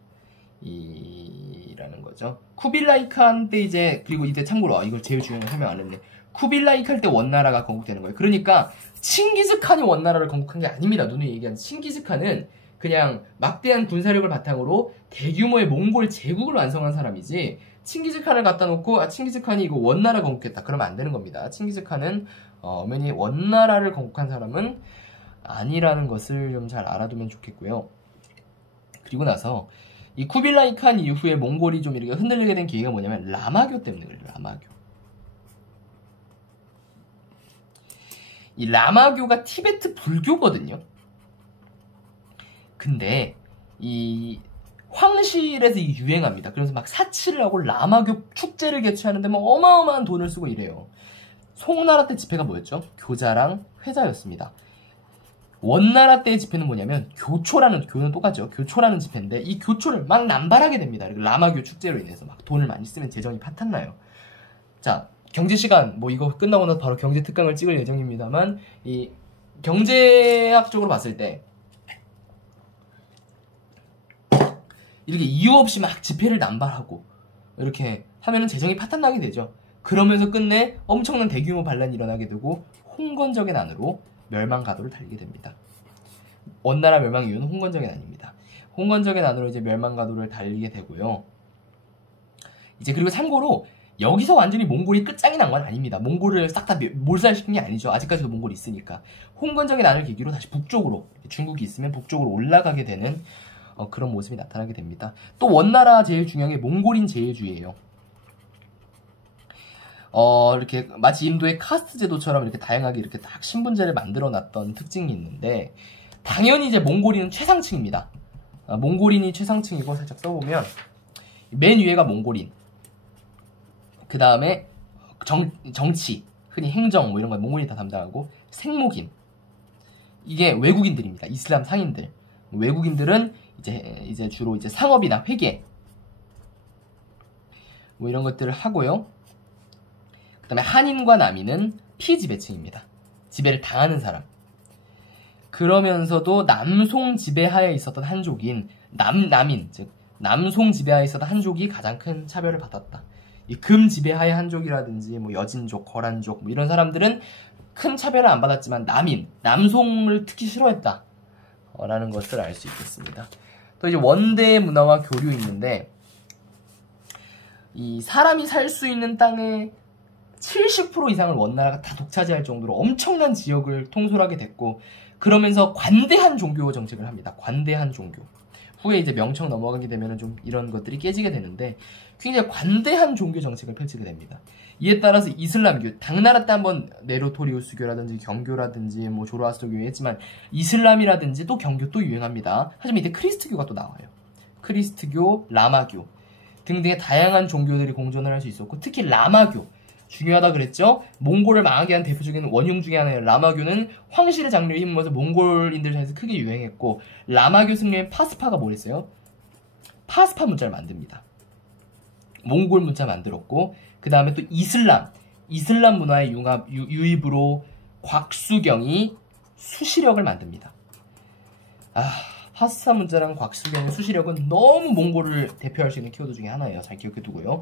이라는 거죠. 쿠빌라이 칸 때 이제 그리고 이때 참고로 이걸 제일 중요한 설명 안 했네. 쿠빌라이 칸 때 원나라가 건국되는 거예요. 그러니까 칭기즈칸이 원나라를 건국한 게 아닙니다. 누누이 얘기한 칭기즈칸은 그냥 막대한 군사력을 바탕으로 대규모의 몽골 제국을 완성한 사람이지 칭기즈칸을 갖다 놓고 칭기즈칸이 이거 원나라 건국했다 그러면 안 되는 겁니다. 칭기즈칸은 엄연히 원나라를 건국한 사람은 아니라는 것을 좀 잘 알아두면 좋겠고요. 그리고 나서 이 쿠빌라이 칸 이후에 몽골이 좀 이렇게 흔들리게 된 계기가 뭐냐면 라마교 때문에 그래요. 라마교. 이 라마교가 티베트 불교거든요. 근데 이 황실에서 이게 유행합니다. 그래서 막 사치를 하고 라마교 축제를 개최하는데 막 어마어마한 돈을 쓰고 이래요. 송나라 때 집회가 뭐였죠? 교자랑 회자였습니다. 원나라 때의 집회는 뭐냐면 교초라는, 교는 똑같죠. 교초라는 집회인데 이 교초를 막 남발하게 됩니다. 라마교 축제로 인해서 막 돈을 많이 쓰면 재정이 파탄나요. 자, 경제 시간 뭐 이거 끝나고 나서 바로 경제 특강을 찍을 예정입니다만 이 경제학적으로 봤을 때 이렇게 이유 없이 막 집회를 남발하고 이렇게 하면은 재정이 파탄나게 되죠. 그러면서 끝내 엄청난 대규모 반란이 일어나게 되고 홍건적의 난으로 멸망가도를 달리게 됩니다. 원나라 멸망 이유는 홍건적의 난입니다. 홍건적의 난으로 이제 멸망가도를 달리게 되고요. 이제 그리고 참고로 여기서 완전히 몽골이 끝장이 난 건 아닙니다. 몽골을 싹 다 몰살시킨 게 아니죠. 아직까지도 몽골이 있으니까. 홍건적의 난을 계기로 다시 북쪽으로, 중국이 있으면 북쪽으로 올라가게 되는 그런 모습이 나타나게 됩니다. 또 원나라 제일 중요한 게 몽골인 제일주의예요. 이렇게 마치 인도의 카스트 제도처럼 이렇게 다양하게 이렇게 딱 신분제를 만들어 놨던 특징이 있는데 당연히 이제 몽골인은 최상층입니다. 몽골인이 최상층이고 살짝 써보면 맨 위에가 몽골인, 그 다음에 정치, 흔히 행정 뭐 이런 거 몽골인이 다 담당하고 생목인, 이게 외국인들입니다. 이슬람 상인들. 외국인들은 이제 주로 이제 상업이나 회계 뭐 이런 것들을 하고요. 그 다음에 한인과 남인은 피지배층입니다. 지배를 당하는 사람. 그러면서도 남송 지배하에 있었던 한족인 남인, 즉 남송 지배하에 있었던 한족이 가장 큰 차별을 받았다. 이 금 지배하의 한족이라든지 뭐 여진족, 거란족 뭐 이런 사람들은 큰 차별을 안 받았지만 남인, 남송을 특히 싫어했다 라는 것을 알 수 있겠습니다. 또 이제 원대 문화와 교류 있는데 이 사람이 살 수 있는 땅의 70% 이상을 원나라가 다 독차지할 정도로 엄청난 지역을 통솔하게 됐고 그러면서 관대한 종교 정책을 합니다. 관대한 종교. 후에 이제 명청 넘어가게 되면 좀 이런 것들이 깨지게 되는데 굉장히 관대한 종교 정책을 펼치게 됩니다. 이에 따라서 이슬람교, 당나라 때 한번 네로토리우스교라든지 경교라든지 뭐 조로아스터교 했지만 이슬람이라든지 또 경교 또 유행합니다. 하지만 이때 크리스트교가 또 나와요. 크리스트교, 라마교 등등의 다양한 종교들이 공존을 할 수 있었고, 특히 라마교 중요하다 그랬죠? 몽골을 망하게 한 대표적인 원흉 중에 하나예요. 라마교는 황실의 장려에 힘입어서 몽골인들 사이에서 크게 유행했고, 라마교 승려인 파스파가 뭘 했어요? 파스파 문자를 만듭니다. 몽골 문자 만들었고, 그 다음에 또 이슬람 문화의 유입으로 곽수경이 수시력을 만듭니다. 파스파 문자랑 곽수경의 수시력은 너무 몽골을 대표할 수 있는 키워드 중에 하나예요. 잘 기억해 두고요.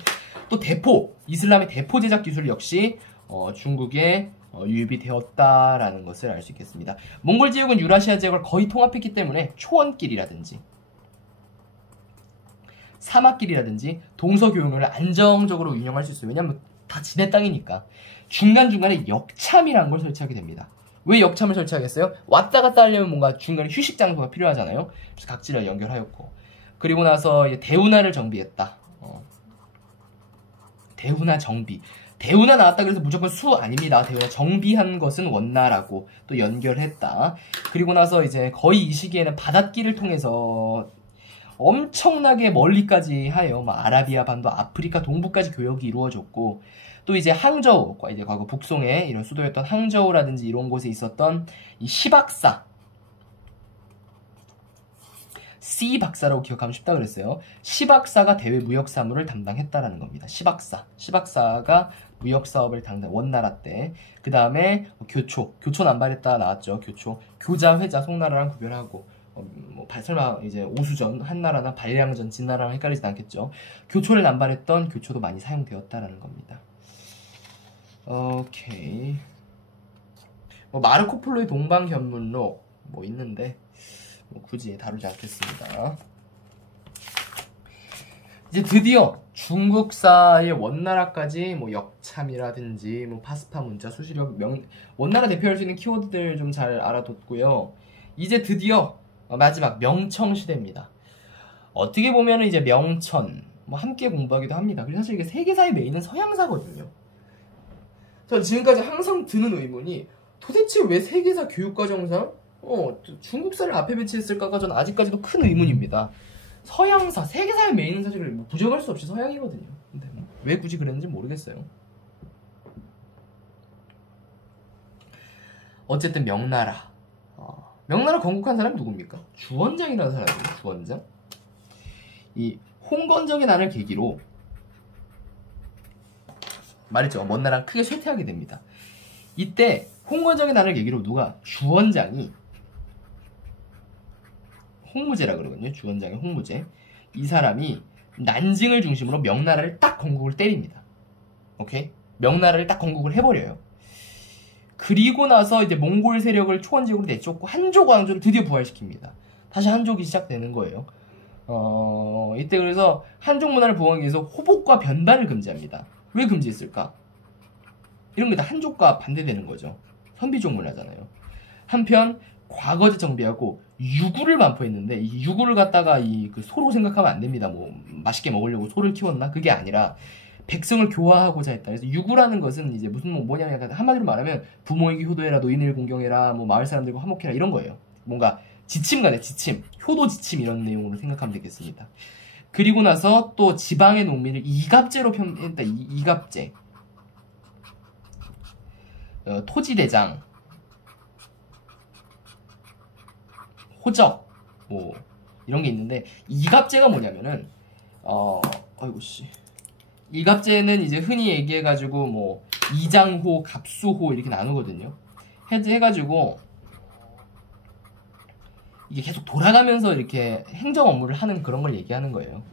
또 대포, 이슬람의 대포 제작 기술 역시 중국에 유입이 되었다라는 것을 알 수 있겠습니다. 몽골 지역은 유라시아 지역을 거의 통합했기 때문에 초원길이라든지 사막길이라든지 동서교역을 안정적으로 운영할 수 있어요. 왜냐하면 다 지네 땅이니까. 중간중간에 역참이라는 걸 설치하게 됩니다. 왜 역참을 설치하겠어요? 왔다 갔다 하려면 뭔가 중간에 휴식 장소가 필요하잖아요. 그래서 각지를 연결하였고, 그리고 나서 이제 대운하를 정비했다. 대운하 정비. 대운하 나왔다 그래서 무조건 수 아닙니다. 대운하 정비한 것은 원나라고 또 연결했다. 그리고 나서 이제 거의 이 시기에는 바닷길을 통해서 엄청나게 멀리까지 하여 아라비아 반도, 아프리카 동부까지 교역이 이루어졌고, 또 이제 항저우, 이제 과거 북송의 이런 수도였던 항저우라든지 이런 곳에 있었던 이 시박사, C 박사라고 기억하면 쉽다 그랬어요. 시박사가 대외 무역 사무를 담당했다라는 겁니다. 시박사가 무역 사업을 담당, 원나라 때. 그 다음에 교초 남발했다 나왔죠. 교자, 회자, 송나라랑 구별하고, 설마 이제 오수전, 한나라나 발량전, 진나라랑 헷갈리진 않겠죠. 교초를 남발했던 교초도 많이 사용되었다라는 겁니다. 오케이. 마르코 폴로의 동방견문록 있는데 굳이 다루지 않겠습니다. 이제 드디어 중국사의 원나라까지 역참이라든지 파스파 문자, 수시력, 원나라 대표할 수 있는 키워드들 좀 잘 알아뒀고요. 이제 드디어 마지막 명청 시대입니다. 어떻게 보면 이제 명천 함께 공부하기도 합니다. 그래서 사실 이게 세계사의 메인은 서양사거든요. 전 지금까지 항상 드는 의문이 도대체 왜 세계사 교육과정상 중국사를 앞에 배치했을까가 전 아직까지도 큰 의문입니다. 서양사, 세계사의 메인은 사실 부정할 수 없이 서양이거든요. 근데 왜 굳이 그랬는지 모르겠어요. 어쨌든 명나라. 명나라 건국한 사람이 누굽니까? 주원장이라는 사람이에요. 주원장. 이 홍건적의 난을 계기로 말했죠. 먼 나라랑 크게 쇠퇴하게 됩니다. 이때 홍건적의 난을 계기로 주원장이 홍무제라 그러거든요. 주원장의 홍무제. 이 사람이 난징을 중심으로 명나라를 딱 건국을 때립니다. 오케이? 명나라를 딱 건국을 해버려요. 그리고 나서 이제 몽골 세력을 초원 지역으로 내쫓고 한족 왕조를 드디어 부활시킵니다. 다시 한족이 시작되는 거예요. 이때 그래서 한족 문화를 보호하기 위해서 호복과 변발을 금지합니다. 왜 금지했을까? 이런 게 다 한족과 반대되는 거죠. 선비족 문화잖아요. 한편 과거제 정비하고 유구를 반포했는데 이 유구를 갖다가 그 소로 생각하면 안 됩니다. 맛있게 먹으려고 소를 키웠나? 그게 아니라 백성을 교화하고자 했다. 그래서 유구라는 것은 이제 무슨 뭐냐면 한마디로 말하면 부모에게 효도해라, 노인을 공경해라, 마을 사람들과 화목해라 이런 거예요. 뭔가 지침간에 지침, 효도 지침 이런 내용으로 생각하면 되겠습니다. 그리고 나서 또 지방의 농민을 이갑제로 표현했다. 이갑제. 토지대장, 호적, 이런 게 있는데 이갑제가 뭐냐면은 이갑제는 이제 흔히 얘기해가지고 이장호, 갑수호 이렇게 나누거든요. 해가지고 이게 계속 돌아가면서 이렇게 행정 업무를 하는 그런 걸 얘기하는 거예요.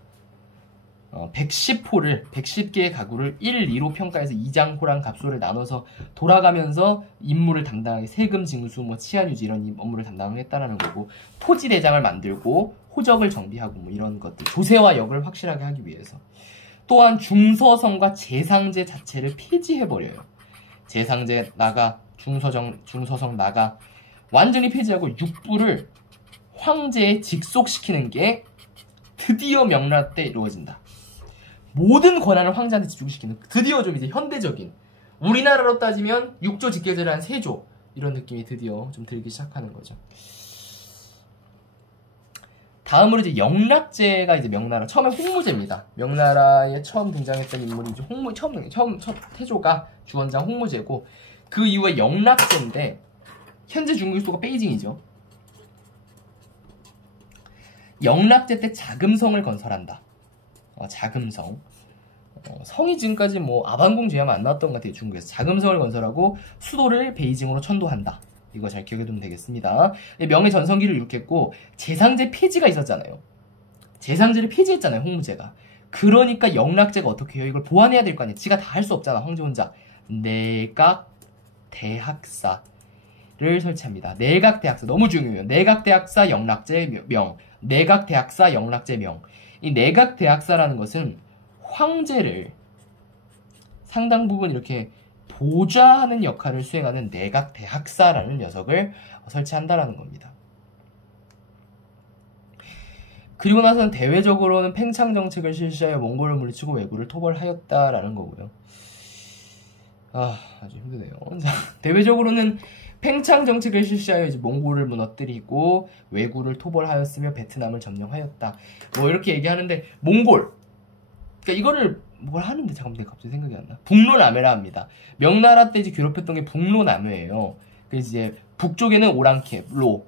110개의 가구를 1, 2로 평가해서 이장호랑 갑소를 나눠서 돌아가면서 임무를 담당하게 세금 징수, 치안 유지 이런 업무를 담당했다라는 거고, 토지대장을 만들고 호적을 정비하고 이런 것들, 조세와 역을 확실하게 하기 위해서. 또한 중서성과 재상제 자체를 폐지해버려요. 재상제 나가, 중서성 나가, 완전히 폐지하고 육부를 황제에 직속시키는 게 드디어 명나라 때 이루어진다. 모든 권한을 황제한테 집중시키는, 드디어 좀 이제 현대적인, 우리나라로 따지면 6조 직계제를 한 3조 이런 느낌이 드디어 좀 들기 시작하는 거죠. 다음으로 이제 영락제가 이제 명나라 처음에 홍무제입니다. 명나라에 처음 등장했던 인물이 이제 처음 태조가 주원장 홍무제고 그 이후에 영락제인데 현재 중국의 수도가 베이징이죠. 영락제 때 자금성을 건설한다. 자금성. 성이 지금까지 뭐 아반궁 제하면 안 나왔던 것 같아요. 중국에서 자금성을 건설하고 수도를 베이징으로 천도한다. 이거 잘 기억해두면 되겠습니다. 명의 전성기를 이룩했고 제상제 폐지가 있었잖아요. 제상제를 폐지했잖아요. 홍무제가. 그러니까 영락제가 어떻게 해요? 이걸 보완해야 될 거 아니에요. 지가 다 할 수 없잖아. 황제 혼자. 내각대학사를 설치합니다. 내각대학사 너무 중요해요. 내각대학사 영락제 명. 내각대학사 영락제 명. 이 내각대학사라는 것은 황제를 상당 부분 이렇게 보좌하는 역할을 수행하는 내각대학사라는 녀석을 설치한다라는 겁니다. 그리고 나서는 대외적으로는 팽창 정책을 실시하여 몽골을 물리치고 왜구를 토벌하였다라는 거고요. 아주 힘드네요. 자, 대외적으로는 팽창 정책을 실시하여 이제 몽골을 무너뜨리고 왜구를 토벌하였으며 베트남을 점령하였다. 뭐 이렇게 얘기하는데 몽골. 그러니까 이거를 뭘 하는데 잠깐만 갑자기 생각이 안 나. 북로남해라 합니다. 명나라 때 이제 괴롭혔던 게 북로남해예요. 그래서 이제 북쪽에는 오랑캐, 로,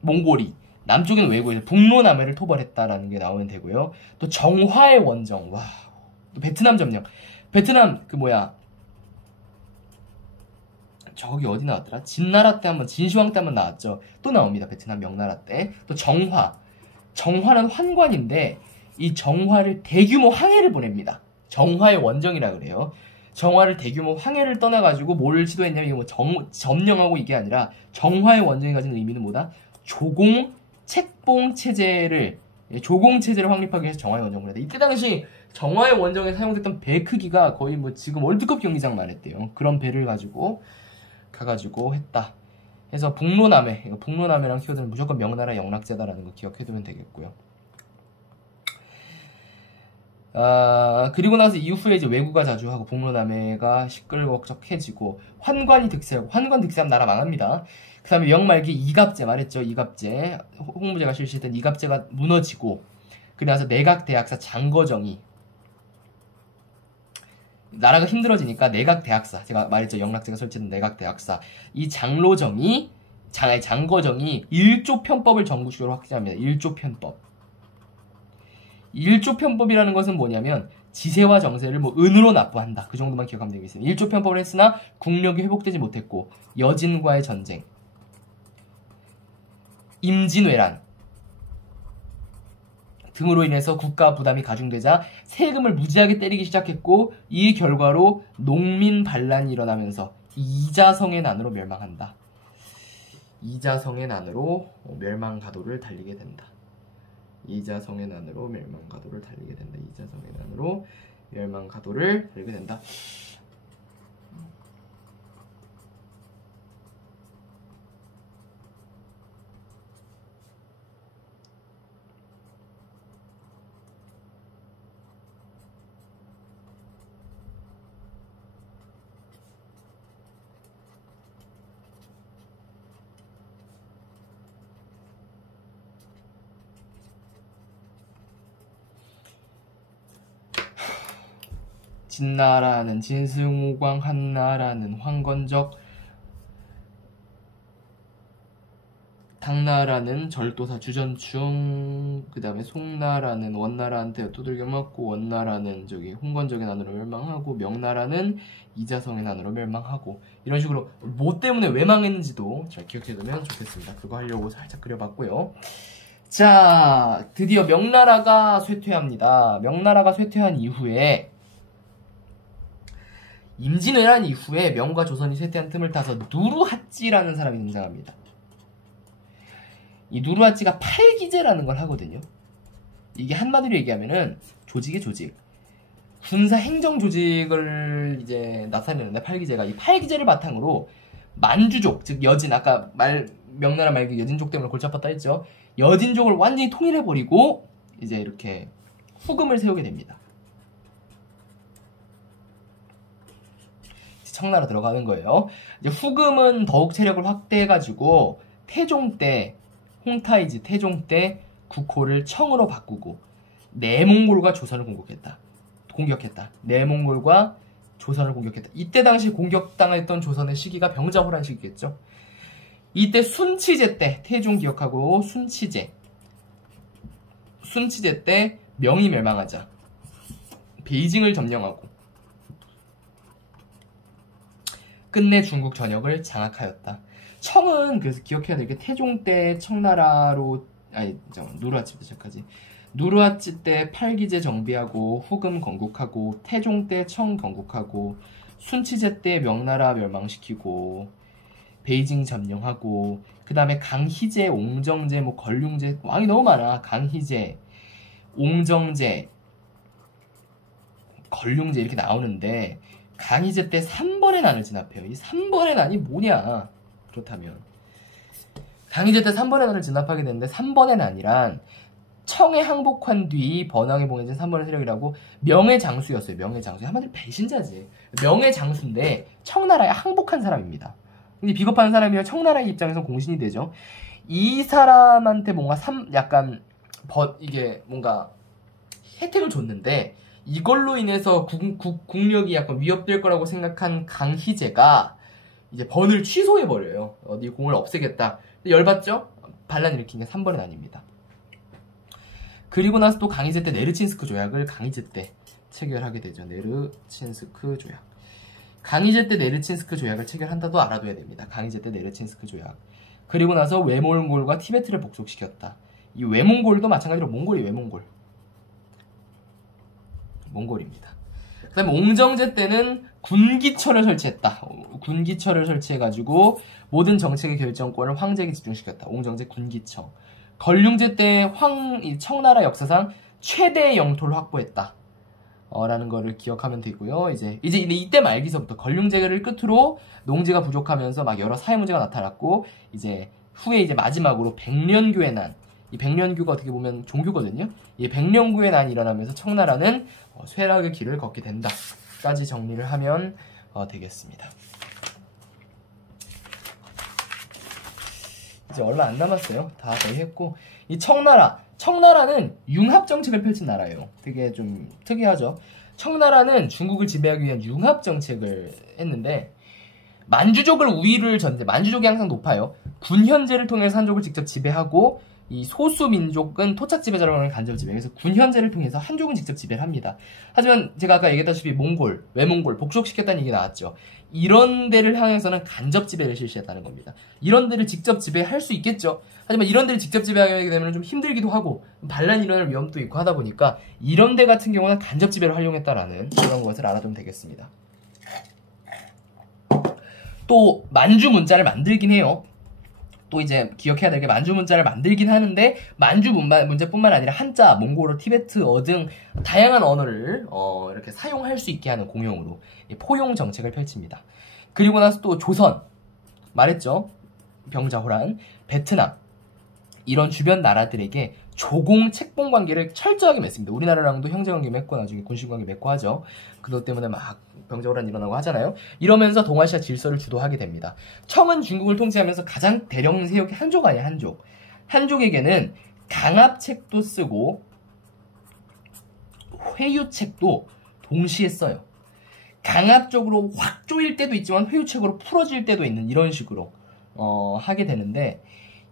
몽골이, 남쪽에는 왜구에서 북로남해를 토벌했다라는 게 나오면 되고요. 또 정화의 원정, 와, 또 베트남 점령. 베트남 그 뭐야? 저기 어디 나왔더라? 진나라 때 한번 진시황 때 한번 나왔죠. 또 나옵니다. 베트남 명나라 때. 또 정화. 정화는 환관인데 이 정화를 대규모 항해를 보냅니다. 정화의 원정이라 그래요. 정화를 대규모 항해를 떠나가지고 뭘 시도했냐면 이거 뭐 점령하고 이게 아니라 정화의 원정이 가진 의미는 뭐다? 조공 책봉 체제를 확립하기 위해서 정화의 원정을 했다. 이때 당시 정화의 원정에 사용됐던 배 크기가 거의 뭐 지금 월드컵 경기장만 했대요. 그런 배를 가지고 가가지고 했다. 그래서 북로남해, 북로남해랑 키워드는 무조건 명나라 영락제다라는 거 기억해두면 되겠고요. 그리고 나서 이후에 이제 왜구가 자주 하고 북로남해가 시끌벅적해지고 환관이 득세하고 환관 득세하면 나라 망합니다. 그 다음에 명말기 이갑제 말했죠. 이갑제 홍무제가 실시했던 이갑제가 무너지고 그래서 내각대학사 장거정이 나라가 힘들어지니까 내각대학사 제가 말했죠. 영락제가 설치된 내각대학사 이 장거정이 일조편법을 전국적으로 확진합니다. 일조편법. 일조편법이라는 것은 뭐냐면 지세와 정세를 뭐 은으로 납부한다. 그 정도만 기억하면 되겠습니다. 일조편법을 했으나 국력이 회복되지 못했고 여진과의 전쟁, 임진왜란 등으로 인해서 국가 부담이 가중되자 세금을 무지하게 때리기 시작했고 이 결과로 농민 반란이 일어나면서 이자성의 난으로 멸망한다. 이자성의 난으로 멸망가도를 달리게 된다. 이자성의 난으로 멸망가도를 달리게 된다. 이자성의 난으로 멸망가도를 달리게 된다. 진나라는 진승우광, 한나라는 황건적, 당나라는 절도사 주전충, 그 다음에 송나라는 원나라한테 두들겨 맞고 원나라는 저기 홍건적의 난으로 멸망하고 명나라는 이자성의 난으로 멸망하고 이런 식으로 뭐 때문에 왜 망했는지도 잘 기억해두면 좋겠습니다. 그거 하려고 살짝 그려봤고요. 자, 드디어 명나라가 쇠퇴합니다. 명나라가 쇠퇴한 이후에 임진왜란 이후에 명과 조선이 쇠퇴한 틈을 타서 누르하찌라는 사람이 등장합니다. 이 누르하찌가 팔기제라는 걸 하거든요. 이게 한마디로 얘기하면은 조직의 조직. 군사 행정 조직을 이제 나타내는데 팔기제가 이 팔기제를 바탕으로 만주족, 즉 여진, 아까 명나라 말기 여진족 때문에 골치 아팠다 했죠. 여진족을 완전히 통일해버리고 이제 이렇게 후금을 세우게 됩니다. 청나라 들어가는 거예요. 이제 후금은 더욱 세력을 확대해가지고 태종 때, 홍타이지 태종 때 국호를 청으로 바꾸고 내몽골과 조선을 공격했다. 내몽골과 조선을 공격했다. 이때 당시 공격당했던 조선의 시기가 병자호란 시기겠죠. 이때 순치제 때, 태종 기억하고 순치제 때 명이 멸망하자 베이징을 점령하고 끝내 중국 전역을 장악하였다. 청은 그래서 기억해야 될 게 태종 때 청나라로 누르하치부터 시작하지. 누르하치 때 팔기제 정비하고 후금 건국하고 태종 때 청 건국하고 순치제 때 명나라 멸망시키고 베이징 점령하고 그 다음에 강희제, 옹정제, 뭐 걸륭제 왕이 너무 많아. 강희제, 옹정제, 걸륭제 이렇게 나오는데 강희제 때 3번의 난을 진압해요. 이 3번의 난이 뭐냐? 그렇다면 강희제 때 3번의 난을 진압하게 되는데 3번의 난이란 청에 항복한 뒤 번왕에 봉해진 3번의 세력이라고 명예장수였어요. 명예장수. 한마디로 배신자지. 명예장수인데 청나라에 항복한 사람입니다. 근데 비겁한 사람이라 청나라의 입장에서 공신이 되죠. 이 사람한테 뭔가 이게 뭔가 혜택을 줬는데 이걸로 인해서 국력이 약간 위협될 거라고 생각한 강희제가 이제 번을 취소해버려요. 네 공을 없애겠다. 열받죠? 반란 일으킨 게 3번은 아닙니다. 그리고 나서 또 강희제 때 네르친스크 조약을 강희제 때 체결하게 되죠. 네르친스크 조약. 강희제 때 네르친스크 조약을 체결한다도 알아둬야 됩니다. 강희제 때 네르친스크 조약. 그리고 나서 외몽골과 티베트를 복속시켰다. 이 외몽골도 마찬가지로 몽골입니다. 그 다음에 옹정제 때는 군기처를 설치했다. 군기처를 설치해가지고 모든 정책의 결정권을 황제에게 집중시켰다. 옹정제 군기처. 걸륭제 때 청나라 역사상 최대의 영토를 확보했다. 라는 거를 기억하면 되고요. 이때 말기서부터 걸륭제를 끝으로 농지가 부족하면서 막 여러 사회 문제가 나타났고, 이제 후에 이제 마지막으로 백년교의 난. 이 백년교가 어떻게 보면 종교거든요. 이 백년교의 난이 일어나면서 청나라는 쇠락의 길을 걷게 된다. 까지 정리를 하면 되겠습니다. 이제 얼마 안 남았어요. 다 거의 했고, 이 청나라는 융합정책을 펼친 나라예요. 되게 좀 특이하죠. 청나라는 중국을 지배하기 위한 융합정책을 했는데 만주족을 우위를 전제, 만주족이 항상 높아요. 군현제를 통해서 한족을 직접 지배하고 이 소수 민족은 토착 지배자라고 하는 간접 지배. 그래서 군현제를 통해서 한족은 직접 지배를 합니다. 하지만 제가 아까 얘기했다시피 몽골, 외몽골 복속시켰다는 얘기 나왔죠. 이런 데를 향해서는 간접 지배를 실시했다는 겁니다. 이런 데를 직접 지배할 수 있겠죠. 하지만 이런 데를 직접 지배하게 되면 좀 힘들기도 하고 반란이 일어날 위험도 있고 하다 보니까 이런 데 같은 경우는 간접 지배를 활용했다라는 그런 것을 알아두면 되겠습니다. 또 만주 문자를 만들긴 해요. 또 이제 기억해야 될 게 만주 문자를 만들긴 하는데 만주 문자뿐만 아니라 한자, 몽골어, 티베트어 등 다양한 언어를 이렇게 사용할 수 있게 하는 공용으로 포용 정책을 펼칩니다. 그리고 나서 또 조선 말했죠. 병자호란, 베트남 이런 주변 나라들에게 조공 책봉 관계를 철저하게 맺습니다. 우리나라랑도 형제관계 맺고 나중에 군신관계 맺고 하죠. 그것 때문에 막 병자호란 일어나고 하잖아요. 이러면서 동아시아 질서를 주도하게 됩니다. 청은 중국을 통치하면서 가장 대령 세력이 한족 아니야, 한족. 한족에게는 강압책도 쓰고 회유책도 동시에 써요. 강압적으로 확 조일 때도 있지만 회유책으로 풀어질 때도 있는 이런 식으로 하게 되는데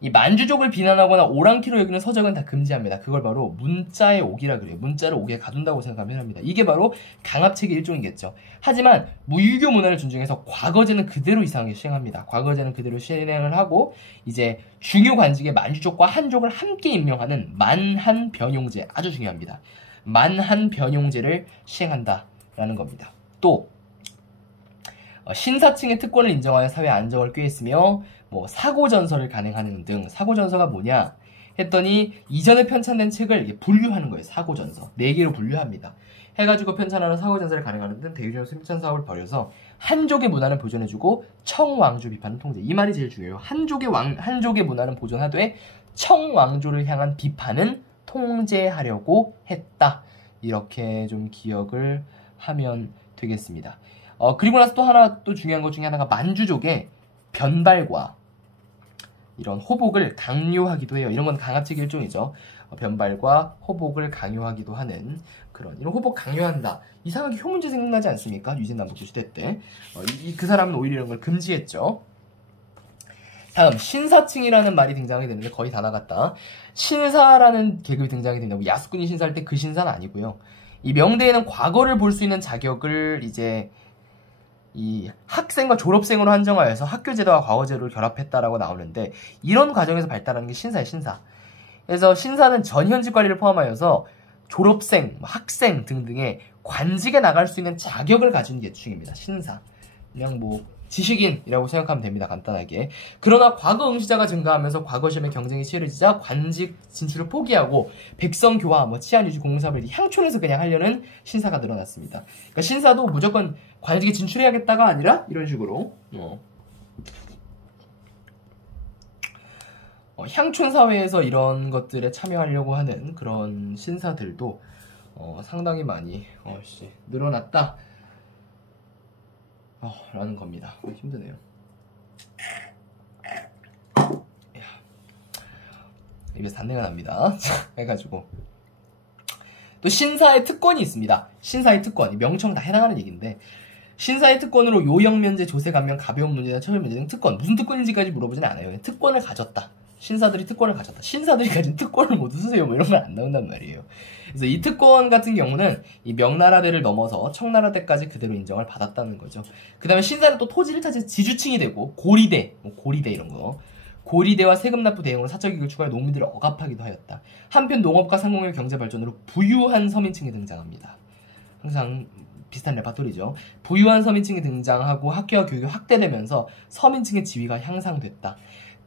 이 만주족을 비난하거나 오랑키로 여기는 서적은 다 금지합니다. 그걸 바로 문자의 옥이라 그래요. 문자를 옥에 가둔다고 생각하면 합니다. 이게 바로 강압책의 일종이겠죠. 하지만 무유교 문화를 존중해서 과거제는 그대로 이상하게 시행합니다. 과거제는 그대로 실행을 하고 이제 중요 관직에 만주족과 한족을 함께 임명하는 만한변용제, 아주 중요합니다. 만한변용제를 시행한다라는 겁니다. 또 신사층의 특권을 인정하여 사회 안정을 꾀했으며 뭐 사고전서를 간행하는 등. 사고전서가 뭐냐 했더니 이전에 편찬된 책을 분류하는 거예요. 사고전서 4개로 분류합니다. 해가지고 편찬하는 사고전서를 간행하는 등 대규모 편찬 사업을 벌여서 한족의 문화는 보존해주고 청왕조 비판은 통제. 이 말이 제일 중요해요. 한족의 문화는 보존하되 청왕조를 향한 비판은 통제하려고 했다. 이렇게 좀 기억을 하면 되겠습니다. 그리고 나서 또 하나 또 중요한 것 중에 하나가 만주족의 변발과 이런 호복을 강요하기도 해요. 이런 건 강압적 일종이죠. 변발과 호복을 강요하기도 하는 그런 이런 호복 강요한다. 이상하게 효문제 생각나지 않습니까? 유진남북조 시대 때 그 사람은 오히려 이런 걸 금지했죠. 다음 신사층이라는 말이 등장하게 되는데 거의 다 나갔다. 신사라는 계급이 등장하게 됩니다. 뭐 야수꾼이 신사할 때 그 신사는 아니고요. 이 명대에는 과거를 볼 수 있는 자격을 이제 이 학생과 졸업생으로 한정하여서 학교제도와 과거제도를 결합했다라고 나오는데 이런 과정에서 발달하는 게 신사예요. 신사. 그래서 신사는 전현직 관리를 포함하여서 졸업생, 학생 등등의 관직에 나갈 수 있는 자격을 가진 계층입니다. 신사. 그냥 뭐 지식인이라고 생각하면 됩니다. 간단하게. 그러나 과거 응시자가 증가하면서 과거 시험의 경쟁이 치열해지자 관직 진출을 포기하고 백성교화, 치안유지, 공사를 향촌에서 그냥 하려는 신사가 늘어났습니다. 그러니까 신사도 무조건 관직에 진출해야겠다가 아니라 이런 식으로 향촌 사회에서 이런 것들에 참여하려고 하는 그런 신사들도 상당히 많이 늘어났다. 라는 겁니다. 힘드네요. 입에서 단내가 납니다. 해가지고 또 신사의 특권이 있습니다. 신사의 특권, 명청 다 해당하는 얘기인데 신사의 특권으로 요역 면제, 조세 감면, 가벼운 문제나 처벌 문제 등 특권, 무슨 특권인지까지 물어보진 않아요. 특권을 가졌다. 신사들이 특권을 가졌다. 신사들이 가진 특권을 모두 쓰세요. 뭐 이런 건 안 나온단 말이에요. 그래서 이 특권 같은 경우는 이 명나라대를 넘어서 청나라 때까지 그대로 인정을 받았다는 거죠. 그 다음에 신사는 또 토지를 차지해서 지주층이 되고 고리대, 고리대 이런 거. 고리대와 세금 납부 대행으로 사적 이익을 추구하여 농민들을 억압하기도 하였다. 한편 농업과 상공의 경제 발전으로 부유한 서민층이 등장합니다. 항상 비슷한 레파토리죠. 부유한 서민층이 등장하고 학교와 교육이 확대되면서 서민층의 지위가 향상됐다.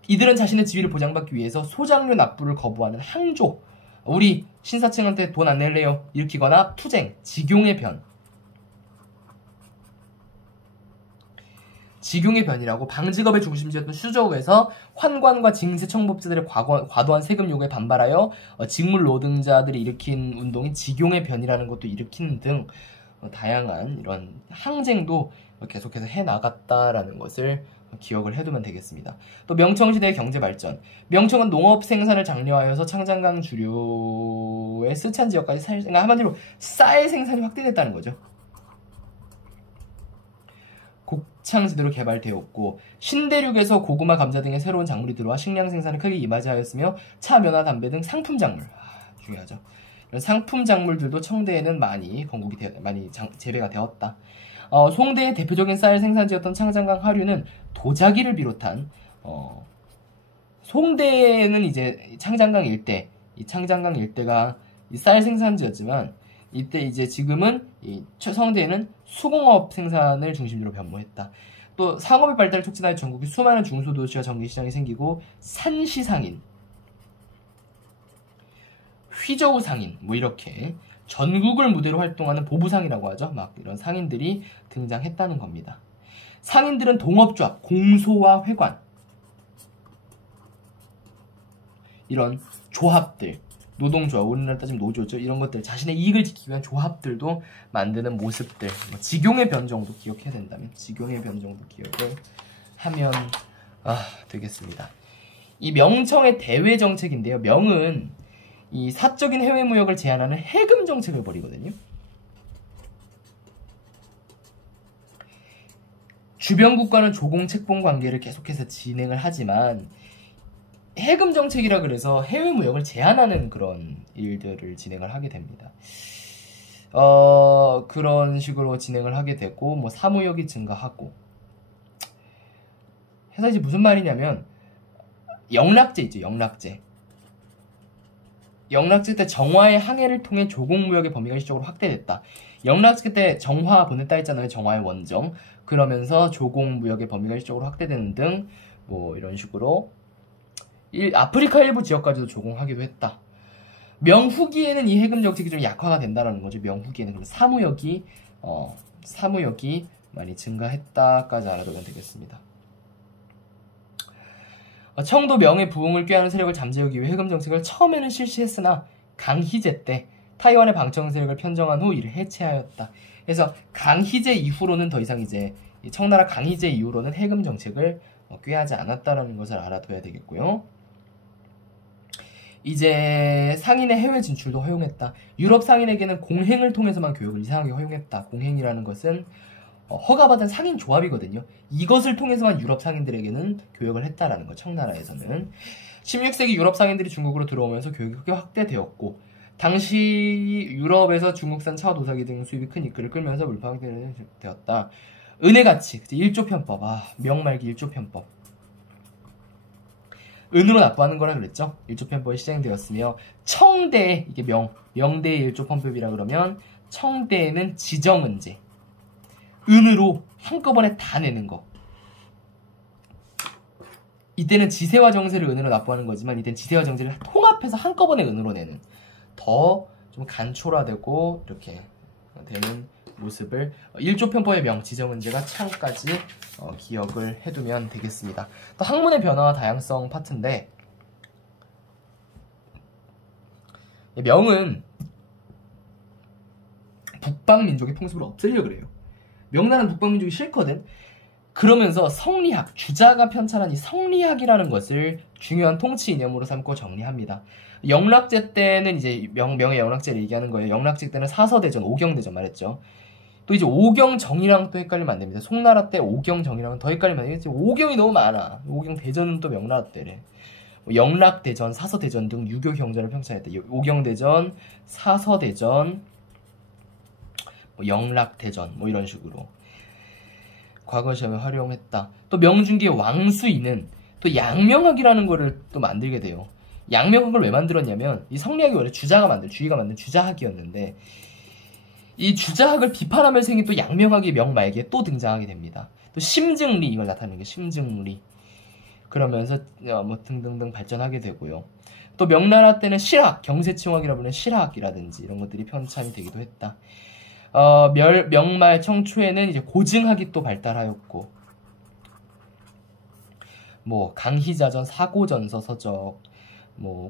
이들은 자신의 지위를 보장받기 위해서 소장료 납부를 거부하는 항조, 우리 신사층한테 돈 안 낼래요 일으키거나 투쟁, 직용의 변. 직용의 변이라고 방직업의 중심지였던 수저국에서 환관과 징세 청법자들의 과도한 세금 요구에 반발하여 직물 노동자들이 일으킨 운동인 직용의 변이라는 것도 일으키는 등 다양한 이런 항쟁도 계속해서 해나갔다라는 것을 기억을 해두면 되겠습니다. 또 명청시대의 경제발전. 명청은 농업 생산을 장려하여서 창장강 주류의 쓰촨 지역까지 그러니까 한마디로 쌀 생산이 확대됐다는 거죠. 곡창지대로 개발되었고 신대륙에서 고구마, 감자 등의 새로운 작물이 들어와 식량 생산에 크게 이바지하였으며 차, 면화, 담배 등 상품 작물, 중요하죠. 이런 상품 작물들도 청대에는 많이 재배가 되었다. 송대의 대표적인 쌀 생산지였던 창장강 하류는 도자기를 비롯한 송대는 이제 창장강 일대, 이 창장강 일대가 이 쌀 생산지였지만 이때 이제 지금은 이 성대에는 수공업 생산을 중심으로 변모했다. 또 상업의 발달을 촉진하여 전국에 수많은 중소도시와 전기시장이 생기고 산시상인, 휘저우상인 이렇게 전국을 무대로 활동하는 보부상이라고 하죠. 막 이런 상인들이 등장했다는 겁니다. 상인들은 동업조합, 공소와 회관 이런 조합들, 노동조합, 우리나라 따지면 노조죠. 이런 것들, 자신의 이익을 지키기 위한 조합들도 만드는 모습들, 직용의 변 정도 기억해야 된다면 직용의 변 정도 기억을 하면 되겠습니다. 이 명청의 대외 정책인데요. 명은 이 사적인 해외 무역을 제한하는 해금 정책을 벌이거든요. 주변국과는 조공 책봉 관계를 계속해서 진행을 하지만 해금 정책이라 그래서 해외 무역을 제한하는 그런 일들을 진행을 하게 됩니다. 그런 식으로 진행을 하게 되고 사무역이 증가하고 해서 이제 무슨 말이냐면 영락제 있죠. 영락제 때 정화의 항해를 통해 조공무역의 범위가 시적으로 확대됐다. 영락제 때 정화 보냈다 했잖아요. 정화의 원정. 그러면서 조공무역의 범위가 시적으로 확대되는 등 이런 식으로 아프리카 일부 지역까지도 조공하기도 했다. 명후기에는 이 해금 정책이 좀 약화가 된다는 거죠. 명후기에는. 그럼 사무역이 많이 증가했다까지 알아두면 되겠습니다. 청도 명의 부흥을 꾀하는 세력을 잠재우기 위해 해금 정책을 처음에는 실시했으나 강희제 때 타이완의 방청 세력을 편정한 후 이를 해체하였다. 그래서 강희제 이후로는 더 이상 이제 청나라 강희제 이후로는 해금 정책을 꾀하지 않았다라는 것을 알아둬야 되겠고요. 이제 상인의 해외 진출도 허용했다. 유럽 상인에게는 공행을 통해서만 교육을 이상하게 허용했다. 공행이라는 것은 허가받은 상인 조합이거든요. 이것을 통해서만 유럽 상인들에게는 교육을 했다라는 거. 청나라에서는 16세기 유럽 상인들이 중국으로 들어오면서 교육이 크게 확대되었고, 당시 유럽에서 중국산 차, 도자기 등 수입이 큰 이끌을 끌면서 물파 확대되었다. 은의 가치, 일조 편법. 명말기 일조 편법. 은으로 납부하는 거라 그랬죠. 일조 편법이 시행되었으며, 청대, 이게 명대의 일조 편법이라 그러면 청대에는 지정은제, 은으로 한꺼번에 다 내는 거. 이때는 지세와 정세를 은으로 납부하는 거지만, 이때는 지세와 정세를 통합해서 한꺼번에 은으로 내는, 더 좀 간초라되고 이렇게 되는 모습을 일조 편법의 명, 지정은제가 창까지 기억을 해두면 되겠습니다. 또 학문의 변화와 다양성 파트인데, 명은 북방민족의 풍습을 없애려고 그래요. 명나라는 북방민족이 싫거든. 그러면서 성리학, 주자가 편찬한 이 성리학이라는 것을 중요한 통치 이념으로 삼고 정리합니다. 영락제 때는 이제 명의 영락제를 얘기하는 거예요. 영락제 때는 사서대전, 오경대전 말했죠. 또 이제 오경정이랑 또 헷갈리면 안 됩니다. 송나라 때 오경정이랑은 더 헷갈리면 안 되겠지. 오경이 너무 많아. 오경대전은 또 명나라 때래. 영락대전, 사서대전 등 유교 경전을 편찬했다. 오경대전, 사서대전, 영락대전 이런 식으로 과거 시험에 활용했다. 또 명중기의 왕수인은 또 양명학이라는 거를 또 만들게 돼요. 양명학을 왜 만들었냐면, 이 성리학이 원래 주의가 만든 주자학이었는데, 이 주자학을 비판하면서 생긴 또 양명학의 명말기에 또 등장하게 됩니다. 또 심증리, 이걸 나타내는 게 심증리. 그러면서 등등등 발전하게 되고요. 또 명나라 때는 실학, 경세치용학이라 부르는 실학이라든지 이런 것들이 편찬이 되기도 했다. 명말 청초에는 이제 고증학이 또 발달하였고, 강희자전, 사고전서 서적,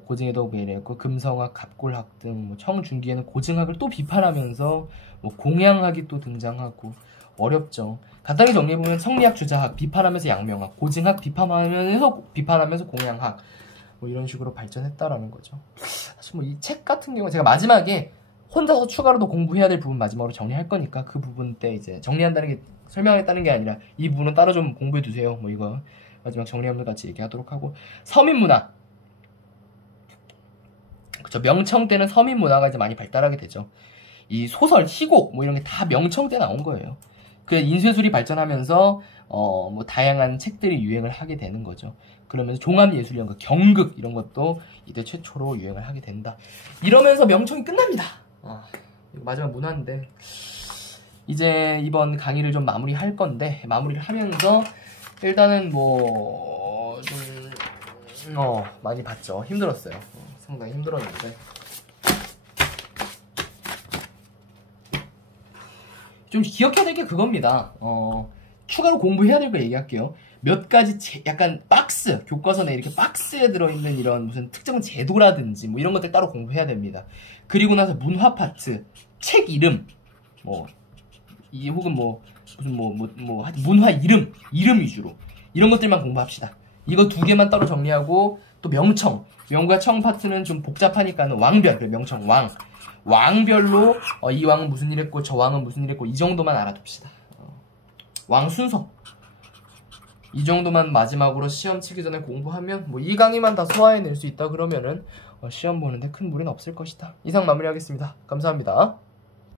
고증에도 배례했고, 금성학, 갑골학 등, 청중기에는 고증학을 또 비판하면서 공양학이 또 등장하고, 어렵죠. 간단히 정리해보면 성리학, 주자학 비판하면서 양명학, 고증학 비판하면서 공양학, 이런 식으로 발전했다라는 거죠. 사실 이 책 같은 경우 제가 마지막에 혼자서 추가로 더 공부해야 될 부분 마지막으로 정리할 거니까, 그 부분 때 이제 정리한다는 게 설명하겠다는 게 아니라 이 부분은 따로 좀 공부해 두세요. 이거 마지막 정리하면서 같이 얘기하도록 하고, 서민문화. 그쵸. 명청 때는 서민문화가 이제 많이 발달하게 되죠. 이 소설, 희곡 이런 게 다 명청 때 나온 거예요. 그 인쇄술이 발전하면서 다양한 책들이 유행을 하게 되는 거죠. 그러면서 종합예술연극, 경극 이런 것도 이때 최초로 유행을 하게 된다. 이러면서 명청이 끝납니다. 마지막 문화인데, 이제 이번 강의를 좀 마무리할 건데, 마무리를 하면서 일단은 많이 봤죠. 힘들었어요. 상당히 힘들었는데, 좀 기억해야 될 게 그겁니다. 추가로 공부해야 될 거 얘기할게요. 몇 가지 약간 박스, 교과서 내 이렇게 박스에 들어있는 이런 무슨 특정 제도라든지 이런 것들 따로 공부해야 됩니다. 그리고 나서 문화 파트, 책 이름, 혹은 문화 이름 위주로 이런 것들만 공부합시다. 이거 두 개만 따로 정리하고, 또 명청, 명과 청 파트는 좀 복잡하니까는 왕별, 명청, 왕별로 이 왕은 무슨 일 했고 저 왕은 무슨 일 했고 이 정도만 알아둡시다. 왕 순서 이 정도만 마지막으로 시험 치기 전에 공부하면 이 강의만 다 소화해낼 수 있다 그러면은 시험 보는데 큰 무리는 없을 것이다. 이상 마무리하겠습니다. 감사합니다.